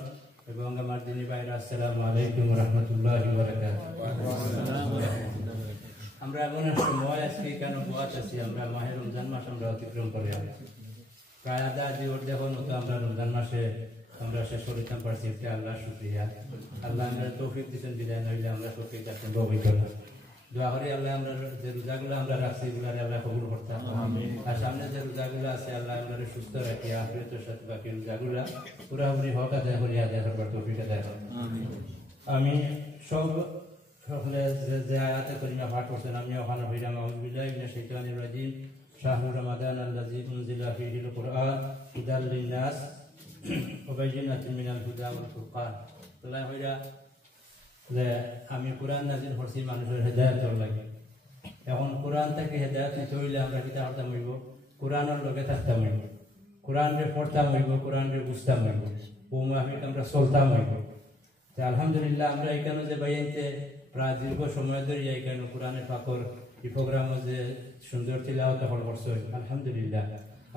এবং আমার দিনী ভাইরা, আসসালামু আলাইকুম ওয়া রাহমাতুল্লাহি ওয়া বারাকাতুহু। আমরা এমন এক সময় আজকে কেন বহাত আছি, আমরা মাহে রমজান মাস আমরা অতিক্রম করে আছি। প্রায় আধা জীবন দেখুন মতো আমরা রমজান মাসে আমরা শেষ করিতাম পারছি। এটা আল্লাহ শুকরিয়া। আল্লাহ আমরা তৌফিক দিচ্ছেন, বিদায় নইলে আমরা তৌফিক দেখেন ববিত দোয়া করি আল্লাহ আমরা যে রোজাগুলো আমরা রাখছি এগুলো আল্লাহ কবুল করতাম। আর সামনে যে রোজাগুলো আছে আল্লাহ আমরা সুস্থ রাখি, আফিয়তের সাথে বাকি রোজাগুলো পুরাপুরি হক আদায় করি, আদায় করবার তৌফিক আদায় করি। আমি সকলে যে আয়াতে করিমা পাঠ করছেন আমি ওখানে হইলাম আউযু বিল্লাহি মিনাশ শাইতানির রাজিম। শাহরু রমাদান আল্লাযী উনজিলা ফীহিল কুরআন হুদাল লিন-নাস ওয়া বায়িনাতিন মিনাল হুদা ওয়াল ফুরকান। আল্লাহ হইরা যে আমি কোরআন নাযিল করছি মানুষের হেদায়েতের লাগে। এখন কোরআন থেকে হেদায়েত নিতে হইলে আমরা কিতা করতাম হইব? কোরআনের লগে থাকতাম হইব, কোরআনরে পড়তাম হইব, কোরআনরে বুঝতাম হইব, ও মাহফিল আমরা চলতাম হইব। আলহামদুলিল্লাহ আমরা এখানে যে বাইতে প্রায় দীর্ঘ সময় ধরে এখানে কোরআনের পাকর এই প্রোগ্রামও যে সুন্দর তিলাওয়াত করছে আলহামদুলিল্লাহ।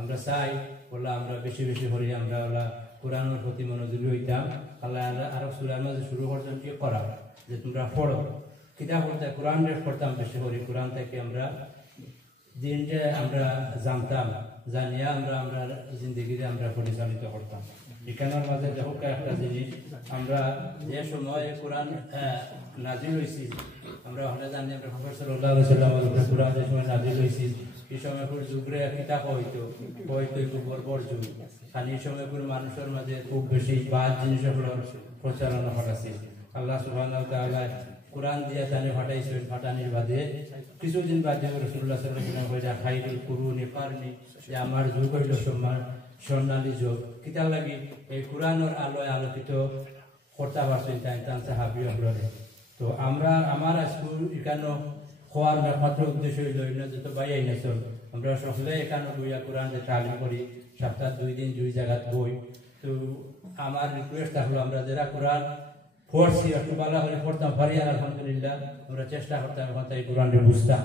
আমরা চাই বলে আমরা বেশি বেশি করি আমরা কোরআনের প্রতি মনোযোগী হইতাম। আল্লাহ আরো সূরার মাঝে শুরু করতাম কি করা যে তোমরা পড়ো, কিতাব পড়তে কোরআন রেট করতাম বেশি করি। কোরআন থেকে আমরা দিনটা আমরা জানতাম, জানিয়া আমরা আমরা জিন্দগিতে আমরা পরিচালিত করতাম। এখানের মাঝে দেখো একটা জিনিস, আমরা যে সময় কোরআন নাজিল হয়েছি আমরা হলে জানি আমরা প্রফেসর সাল্লাল্লাহু আলাইহি ওয়াসাল্লামের উপরে কোরআন যে সময় নাজিল হয়েছি এই সময় পুরো যুগরে কিতাব হইতো খুব বড় যুগ। খালি এই সময় পুরো মানুষের মাঝে খুব বেশি বাদ জিনিসগুলোর প্রচারণা ঘটাছে। আল্লাহ সুবহানাহু ওয়া তাআলা কোরআন দিয়া জানি ফাটাইছেন, ফাটানির বাদে কিছুদিন বাদে রাসূলুল্লাহ সাল্লাল্লাহু আলাইহি ওয়াসাল্লাম খাইরুল কুরুনি কারনি যে আমার যুগ হইল স্বর্ণালী যুগ। কিতাব লাগি এই কোরআনের আলোয় আলোকিত করতে পারছেন তাই তান সাহাবী হলরে। তো আমরা আমার আজকে এখানে হওয়ার একমাত্র উদ্দেশ্য হইল যত বাইয়াই নেছল আমরা সকলে এখানে বইয়া কোরআন যে তালিম করি, সপ্তাহ 2 দিন 2 জায়গাত বই। তো আমার রিকোয়েস্ট থাকলো আমরা যারা কোরআন পড়ছি একটু ভালো করে পড়তাম পারি, আর আলহামদুলিল্লাহ আমরা চেষ্টা করতাম এখন তাই কোরআনকে বুঝতাম,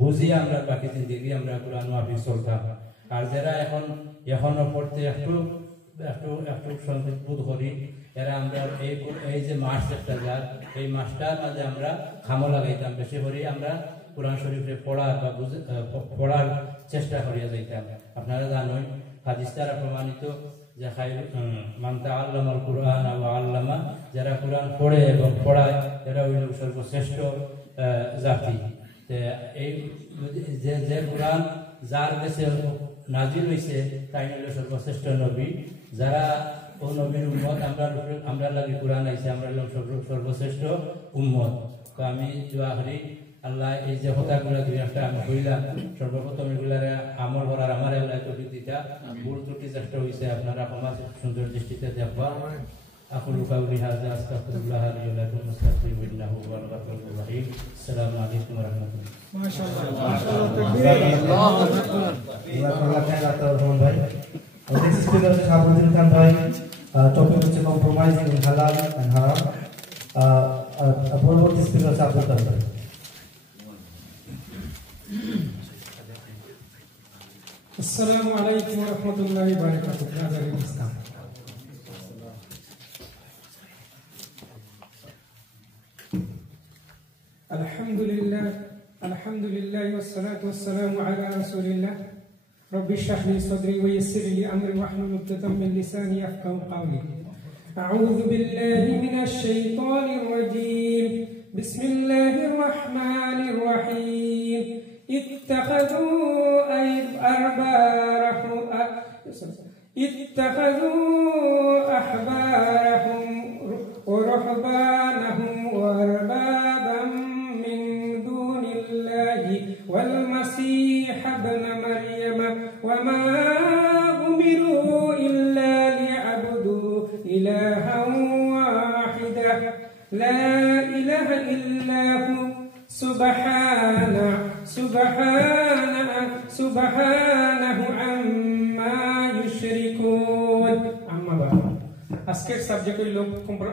বুঝিয়ে আমরা বাকি জিন্দগি আমরা কোরআন মাফিক চলতাম। আর যারা এখনো পড়তে একটু একটু একটু সংকোচ বোধ করি, এরা আমরা এই যে মাস একটা যার এই মাসটার মাঝে আমরা খামো লাগাইতাম বেশি করি, আমরা কোরআন শরীফে পড়ার বা পড়ার চেষ্টা করিয়া যাইতাম। আপনারা জানেন হাদিস দ্বারা প্রমাণিত যে মান তাআল্লামাল কুরআন ওয়া আল্লামা, যারা কোরআন পড়ে এবং পড়ায় এরা হইল সর্বশ্রেষ্ঠ জাতি। এই যে কোরআন যার কাছে নাজিল হয়েছে তাই হইল সর্বশ্রেষ্ঠ নবী। যারা ও নবীর উম্মত আমরা লাগে কোরআন আইছে, আমরা হইলাম সর্বশ্রেষ্ঠ উম্মত। তো আমি দোয়া করি আল্লাহ এই যে কথাগুলো দুই একটা আমি কইলাম, সর্বপ্রথম এগুলারে আমল করার আমার আল্লাহ তৌফিক দিতা। ভুল ত্রুটি চেষ্টা হয়েছে আপনারা ক্ষমা সুন্দর দৃষ্টিতে দেখবা। أقول قولي هذا أستغفر الله لي ولكم واستغفروه إنه هو الغفور الرحيم. السلام عليكم ورحمة الله. ما شاء الله ما شاء الله تكبير الله أكبر. الله خير আতাউর রহমান ভাই। নেক্সট স্পিকার হচ্ছে শাহাবুদ্দিন খান ভাই। টপিক হচ্ছে কম্প্রোমাইজিং ইন হালাল এন্ড হারাম। পরবর্তী স্পিকার হচ্ছে আব্দুল কাদের ভাই। السلام عليكم ورحمة الله وبركاته. ناظرين الإسلام. الحمد لله والصلاة والسلام على رسول الله. رب اشرح لي صدري ويسر لي أمري واحلل عقدة من لساني يفقهوا قولي. أعوذ بالله من الشيطان الرجيم. بسم الله الرحمن الرحيم. اتخذوا أحبارهم ورهبانهم وأربابا من دون الله والمسيح ابن مريم وما أمروا إلا ليعبدوا إلها واحدا لا إله إلا هو سبحانه عما يشركون. أما بعد আজকের সাবজেক্ট হইল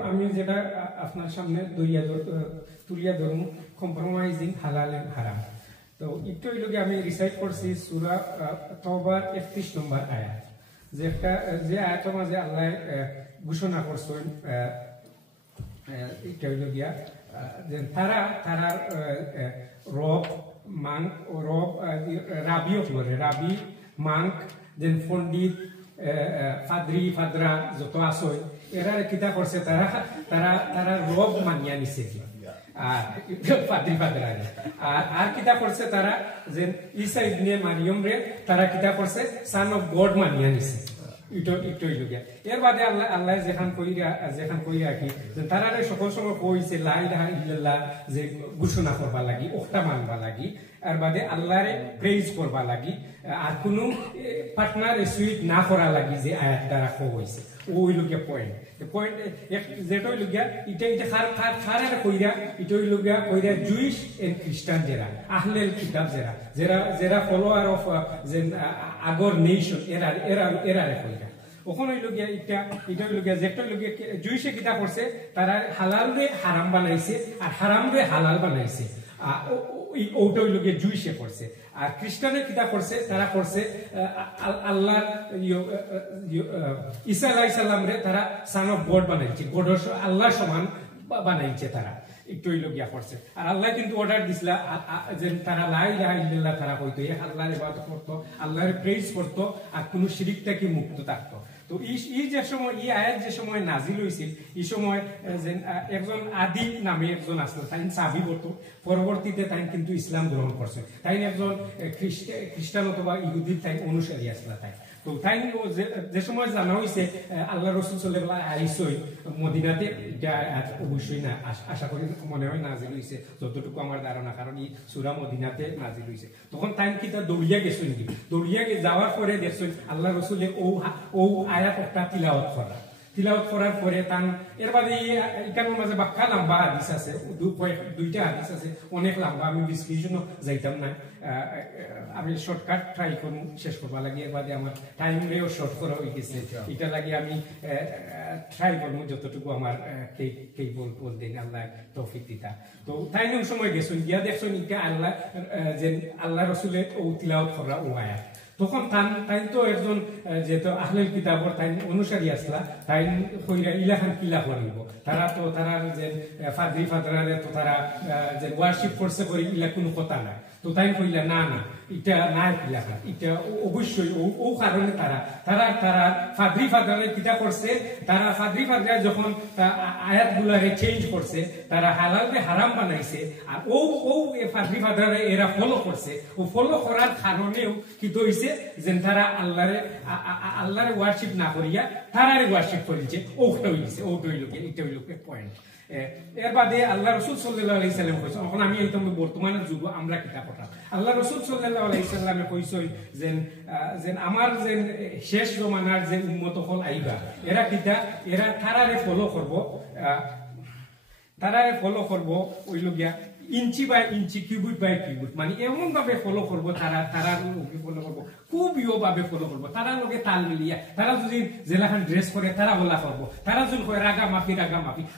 আমি যেটা আপনার সামনে তুলিয়া ধরুন কম্প্রোমাইজিং হালাল এন্ড হারাম। তো একটু হইল আমি রিসাইট করছি সূরা তওবার 31 নম্বর আয়াত, যে আয়াতের মাঝে আল্লাহ ঘোষণা করছেন এটা হইল গিয়া যে তারার রব মাংক ও রব রাবিও করে রাবি মাংক যেন পণ্ডিত ফাদ্রি ফাদরা যত আছে এরা কিতা করছে তারা রব মানিয়া নিছে আর ফাদ্রি ফাদরা আর কিতা করছে তারা যে ঈসা ইবনে মারিয়ম রে তারা কিতা করছে সান অফ গড মানিয়া নিছে। এর বাদে আল্লাহ যেখান কইরা কি তারা সকল সময় কইছে লা ইলাহা ইল্লাল্লাহ যে ঘোষণা করবা লাগি ওটা মানবা লাগি আর বাদে আল্লাহরে প্রেজ করবা লাগি আর কোনো পার্টনার সুইট না করা লাগি যে আয়াত দ্বারা কইছে ওই লোকে পয়েন্ট যেটা হইল গিয়া এটা খারার কইরা এটা হইল গিয়া কইরা জুইশ এন্ড খ্রিস্টান যারা আহলেল কিতাব যারা ফলোয়ার অফ যে আগর নেশন এরারে কইরা ওখানে হইল গিয়া এটা হইল গিয়া যেটা হইল গিয়া জুইশে কিতাব করছে তারা হালাল রে হারাম বানাইছে আর হারাম রে হালাল বানাইছে ওটা হইল গিয়ে জুইশে করছে। আর খ্রিস্টানের কিতা করছে তারা করছে আল্লাহ ঈসা আলাইহিস সালাম রে তারা সান অফ গড বানাইছে, গড আল্লাহ সমান বানাইছে তারা একটু হইল গিয়া করছে। আর আল্লাহ কিন্তু অর্ডার দিছিলা যে তারা লা ইলাহা ইল্লাল্লাহ তারা কইতো আল্লাহর ইবাদত করতো, আল্লাহর প্রেজ করতো আর কোনো শিরিক থেকে মুক্ত থাকতো। তো এই যে সময় এই আয়াত যে সময় নাজিল হয়েছিল এই সময় একজন আদি নামে একজন আসলো তাই সাবি বলতো, পরবর্তীতে তাই কিন্তু ইসলাম গ্রহণ করছে, তাই একজন খ্রিস্টান অথবা ইহুদির তাই অনুসারী আসলা তাই। তো তাই যে সময় জানা হয়েছে আল্লাহ রসুল সাল্লাল্লাহু আলাইহি ওয়াসাল্লাম মদিনাতে এটা অবশ্যই না আশা করি মনে হয় নাজিল হয়েছে যতটুকু আমার ধারণা, কারণ এই সূরা মদিনাতে নাজিল হয়েছে। তখন তাই কি তা দৌড়িয়া গেছেন কি দৌড়িয়া যাওয়ার পরে দেখছেন আল্লাহ রসুলের ও আয়াত একটা তিলাওয়াত করার পরে তান এর বাদে এখানের মাঝে বাক্কা লম্বা হাদিস আছে, দুইটা হাদিস আছে অনেক লম্বা, আমি বিশ্লেষণও যাইতাম না, আমি শর্টকাট ট্রাই করবো শেষ করবা লাগে। এর বাদে আমার টাইম রেও শর্ট করা হয়ে গেছে, এটা লাগে আমি ট্রাই করবো যতটুকু আমার কে বলতেন আল্লাহ তৌফিক দিতা। তো তাই সময় গেছেন গিয়া দেখছেন এটা আল্লাহ রসুলের ও তিলাওয়াত করা ও আয়াত। তখন তাই তো একজন যেহেতু আহলেল কিতাবর তাই অনুসারী আসলা তাই কইরা ইলাখান কিলা করিব, তারা তো তারা যে ফাদ্রি ফাদরারে তো তারা যে ওয়ার্শিপ করছে করে ইলা কোনো কথা নাই। তো তাই কইলা না এটা না ইলাখা, এটা অবশ্যই ও কারণে তারা ফাদ্রি ফাদরারে কিতা করছে, তারা ফাদ্রি ফাদরা যখন আয়াতগুলারে চেঞ্জ করছে তারা হালালকে হারাম বানাইছে আর ও ফাদ্রি ফাদরারে এরা ফলো করছে, ও ফলো করার কারণেও কি হইছে যে তারা আল্লাহরে ওয়ার্শিপ না করিয়া তারারে ওয়ার্শিপ করেছে, ওটা হইছে ওটা হইল এটা হইল পয়েন্ট। এর বাদে আল্লাহ রসুল সাল্লাল্লাহু আলাইহি সাল্লাম কইছেন, এখন আমি একদম বর্তমানের যুগ আমরা কিতাব পড়া, আল্লাহ রসুল সাল্লাল্লাহু আলাইহি সাল্লামে কইছেন যে আমার যে শেষ জমানার যে উম্মত হল আইবা এরা কিতা এরা তারারে ফলো করব ওইল গিয়া inch by inch cubit by cubit, মানে এমন ভাবে ফলো করবো তারা ফলো করবো খুব ভাবে ফলো করবো তারা লগে তাল মিলিয়া তারা যদি জেলাখান ড্রেস করে তারা বলা করবো তারা যদি রাগা মাফি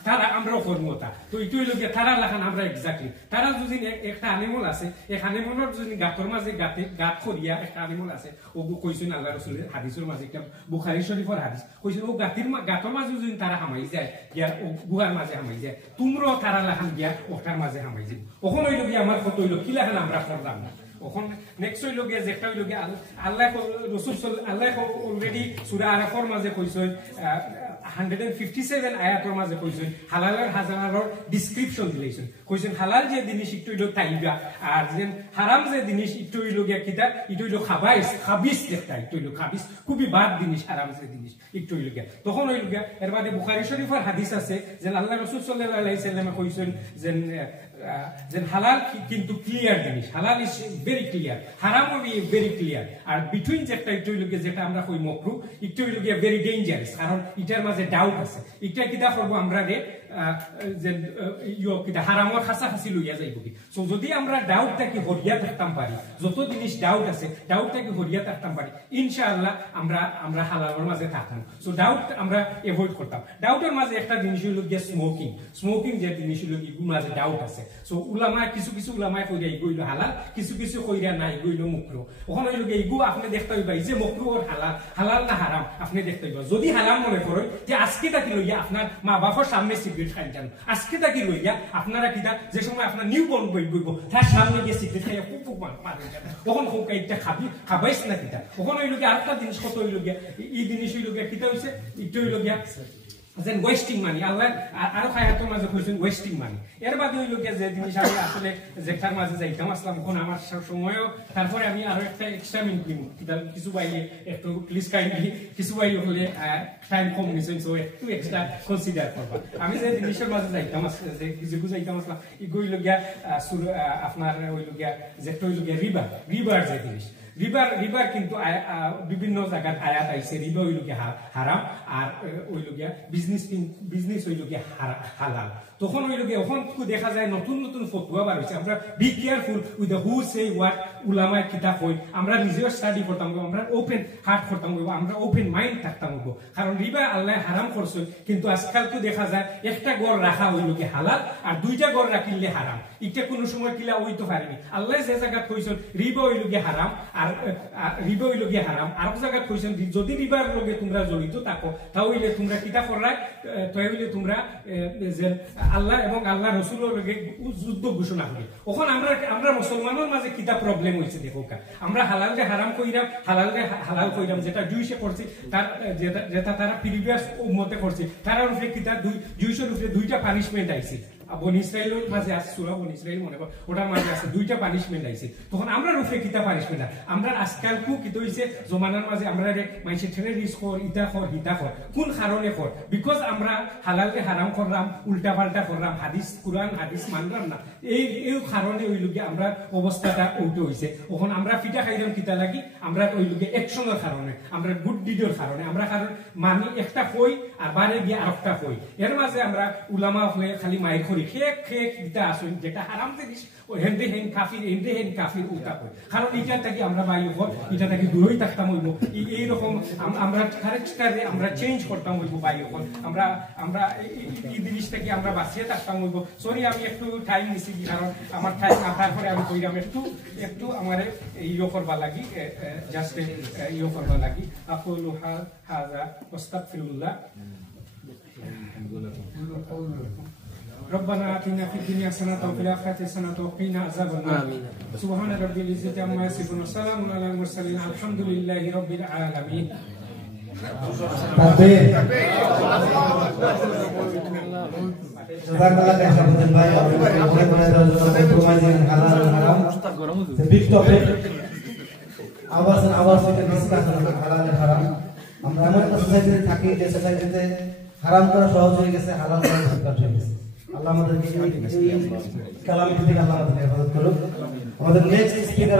তারা আমরাও করবো তা তো এইটুই লগে তারা লাখান আমরা এক্স্যাক্টলি তারা যদি একটা আনিমল আছে এক আনিমলের যদি গাতর মাঝে গাত করিয়া একটা আনিমল আছে ও কইছেন আল্লাহ রাসূলের হাদিসের মাঝে একটা বুখারী শরীফের হাদিস কইছেন ও গাতর মাঝে যদি তারা হামাই যায় গিয়া ও গুহার মাঝে হামাই যায় তোমরাও তারা লাখান গিয়া ওটার মাঝে হামাই যাবে ওখান হইল গিয়া আমার কত হইল কি লাখান আমরা করলাম না ওখান নেক্সট হইল গিয়া যেটা হইল গিয়া আল্লাহ রাসূল আল্লাহ অলরেডি সূরা আরাফের মাঝে কইছেন 157 আয়াতের মাঝে কইছেন হালালের হাজারের ডেসক্রিপশন দিলেছেন কইছেন হালাল যে জিনিস একটু হইল তাইবা আর যে হারাম যে জিনিস একটু হইল গিয়া কিতা একটু হইল খাবিস দেখতা একটু হইল খাবিস খুবই বাদ জিনিস হারাম যে জিনিস একটু হইল গিয়া তখন হইল গিয়া এর বাদে বুখারী শরীফের হাদিস আছে যে আল্লাহ রাসূল সাল্লাল্লাহু আলাইহি সাল্লাম কইছেন যে হালাল কিন্তু ক্লিয়ার জিনিস হালাল ইজ ভেরি ক্লিয়ার হারাম ও ভেরি ক্লিয়ার আর বিটুইন যেটা একটু হইল গিয়া যেটা আমরা কই মাকরু একটু হইল গিয়া ভেরি ডেঞ্জারাস কারণ এটার মাঝে ডাউট আছে এটা কিটা করব আমরা রে যে কিটা হারামর খাসাখাসি লইয়া যাইব কি সো যদি আমরা ডাউটটাকে হরিয়া থাকতাম পারি যত জিনিস ডাউট আছে ডাউটটাকে হরিয়া থাকতাম পারি ইনশাআল্লাহ আমরা হালালের মাঝে থাকতাম সো ডাউট আমরা এভয়েড করতাম ডাউটের মাঝে একটা জিনিস হইল গিয়া স্মোকিং যে জিনিস হইল কি মাঝে ডাউট আছে সো উলামা কিছু উলামায়ে কইরা ইগইল হালাল কিছু কইরা না ইগইল মুকরু ওখানে হইল গিয়া ইগু আপনি দেখতে হইবা যে মুকরু আর হালাল না হারাম আপনি দেখতে হইবা যদি হারাম মনে করেন যে আজকে তাকি লইয়া আপনার মা বাবার সামনে সিগারেট খাই যান আজকে তাকি লইয়া আপনারা কিটা যে সময় আপনার নিউ বর্ন বইব তার সামনে গিয়ে সিগারেট খাইয়া খুব মারেন তখন হোক একটা খাবাইছ না কিটা ওখানে হইল গিয়া আরেকটা জিনিস কত হইল গিয়া এই জিনিস হইল গিয়া কিটা হইছে একটু হইল গিয়া যেন ওয়েস্টিং মানি আল্লাহ আরো খায়াতের মাঝে কইছেন ওয়েস্টিং মানি এর বাদে হইল গিয়া যে জিনিস আমি আসলে যেটার মাঝে যাইতাম আসলাম কোন আমার সময়ও তারপরে আমি আরো একটা এক্সট্রা মিনিট নিব কিছু বাইরে একটু প্লিজ কাইন্ডলি কিছু বাইরে হলে টাইম কম নিছেন সো একটু এক্সট্রা কনসিডার করবা আমি যে জিনিসের মাঝে যাইতাম যে কিছু যাইতাম আসলাম ই কইল গিয়া আপনার হইল গিয়া যেটা হইল গিয়া রিভার যে জিনিস রিবার কিন্তু বিভিন্ন জায়গায় আয়াত আইছে রিবা হইল গিয়া হারাম আর হইল গিয়া বিজনেস হইল গিয়া হালাল তখন হইল গিয়া ওখান দেখা যায় নতুন ফতোয়া বার হইছে আমরা be careful with the who say what উলামায়ে কিতাব হই আমরা নিজেও স্টাডি করতাম আমরা ওপেন হার্ট করতাম আমরা ওপেন মাইন্ড থাকতাম কারণ রিবা আল্লাহ হারাম করছে কিন্তু আজকাল তো দেখা যায় একটা গড় রাখা হইল গিয়া হালাল আর দুইটা গড় রাখিলে হারাম এটা কোনো সময় কিলা হইতে পারেনি আল্লাহ যে জায়গা কইছেন রিবা হইল গিয়া হারাম আর রিবা হইল গিয়া হারাম আর এক জায়গা কইছেন যদি রিবার লগে তোমরা জড়িত থাকো তাহলে তোমরা কিতা করলাই তাহলে তোমরা যে আল্লাহ এবং আল্লাহ রাসূলের লগে যুদ্ধ ঘোষণা করি ওখানে আমরা মুসলমানের মাঝে কিতা প্রবলেম হইছে দেখো আমরা হালালকে হারাম কইরাম হালালকে হালাল কইরাম যেটা জুইশে করছে তার যেটা তারা প্রিভিয়াস উম্মতে করছে তার উপরে কিতা জুইশের উপরে দুইটা পানিশমেন্ট আইছে বনি ইসরাইলের মাঝে আছে সূরা বনি ইসরাইল মনে করো ওটার মাঝে আছে দুইটা পানিশমেন্ট আইছে তখন আমরা রূপে কিতা পানিশমেন্ট আমরা আজকাল কিতা হইছে জমানার মাঝে আমরা মাইসে ঠেলে রিস্ক কর ইতা কর হিতা কর কোন কারণে কর বিকজ আমরা হালালকে হারাম করলাম উল্টা পাল্টা করলাম কোরআন হাদিস মানলাম না এই কারণে ওই লোকে আমরা অবস্থাটা উল্টো হইছে ওখানে আমরা ফিটা খাইলাম কিতা লাগি আমরা ওই লোকে অ্যাকশনের কারণে আমরা গুড ডিডের কারণে আমরা কারণ মানি একটা কই আর বারে গিয়ে আরেকটা কই এর মাঝে আমরা উলামা হয়ে খালি মায়ের কিতা আসুন যেটা হারাম জিনিস ও হেন্দে হেন কাফির উল্টা কই কারণ এটা থেকে আমরা বাইরে হল এটা থেকে দূরই থাকতাম হইব এইরকম আমরা কারেক্টলি আমরা চেঞ্জ করতাম হইব বাইরে হল আমরা এই জিনিস থেকে আমরা বাঁচিয়ে থাকতাম হইব সরি আমি একটু টাইম নিছি কারণ আমার টাইম তারপরে আমি কইলাম একটু আমার ইয়ে করবা লাগি জাস্ট ইয়ে করবা লাগি আকুলু হাযা ওয়াস্তাগফিরুল্লাহ ربنا آتنا في الدنيا حسنة وفي الآخرة حسنة وقنا عذاب النار سبحان رب العزة عما يصفون وسلام على المرسلين الحمد لله رب العالمين জাযাকাল্লাহ খাইর ভাই বিগ টপিক আওয়াজ থেকে ডিসকাস হালাল হারাম আমরা এমন একটা সোসাইটিতে থাকি যে সোসাইটিতে হারাম করা সহজ হয়ে গেছে হালাল করা সহজ হয়ে গেছে আল্লাহ আমাদেরকে এই কালাম থেকে আল্লাহ আমাদের হেফাজত করুক আমাদের নেক্সট স্পিকার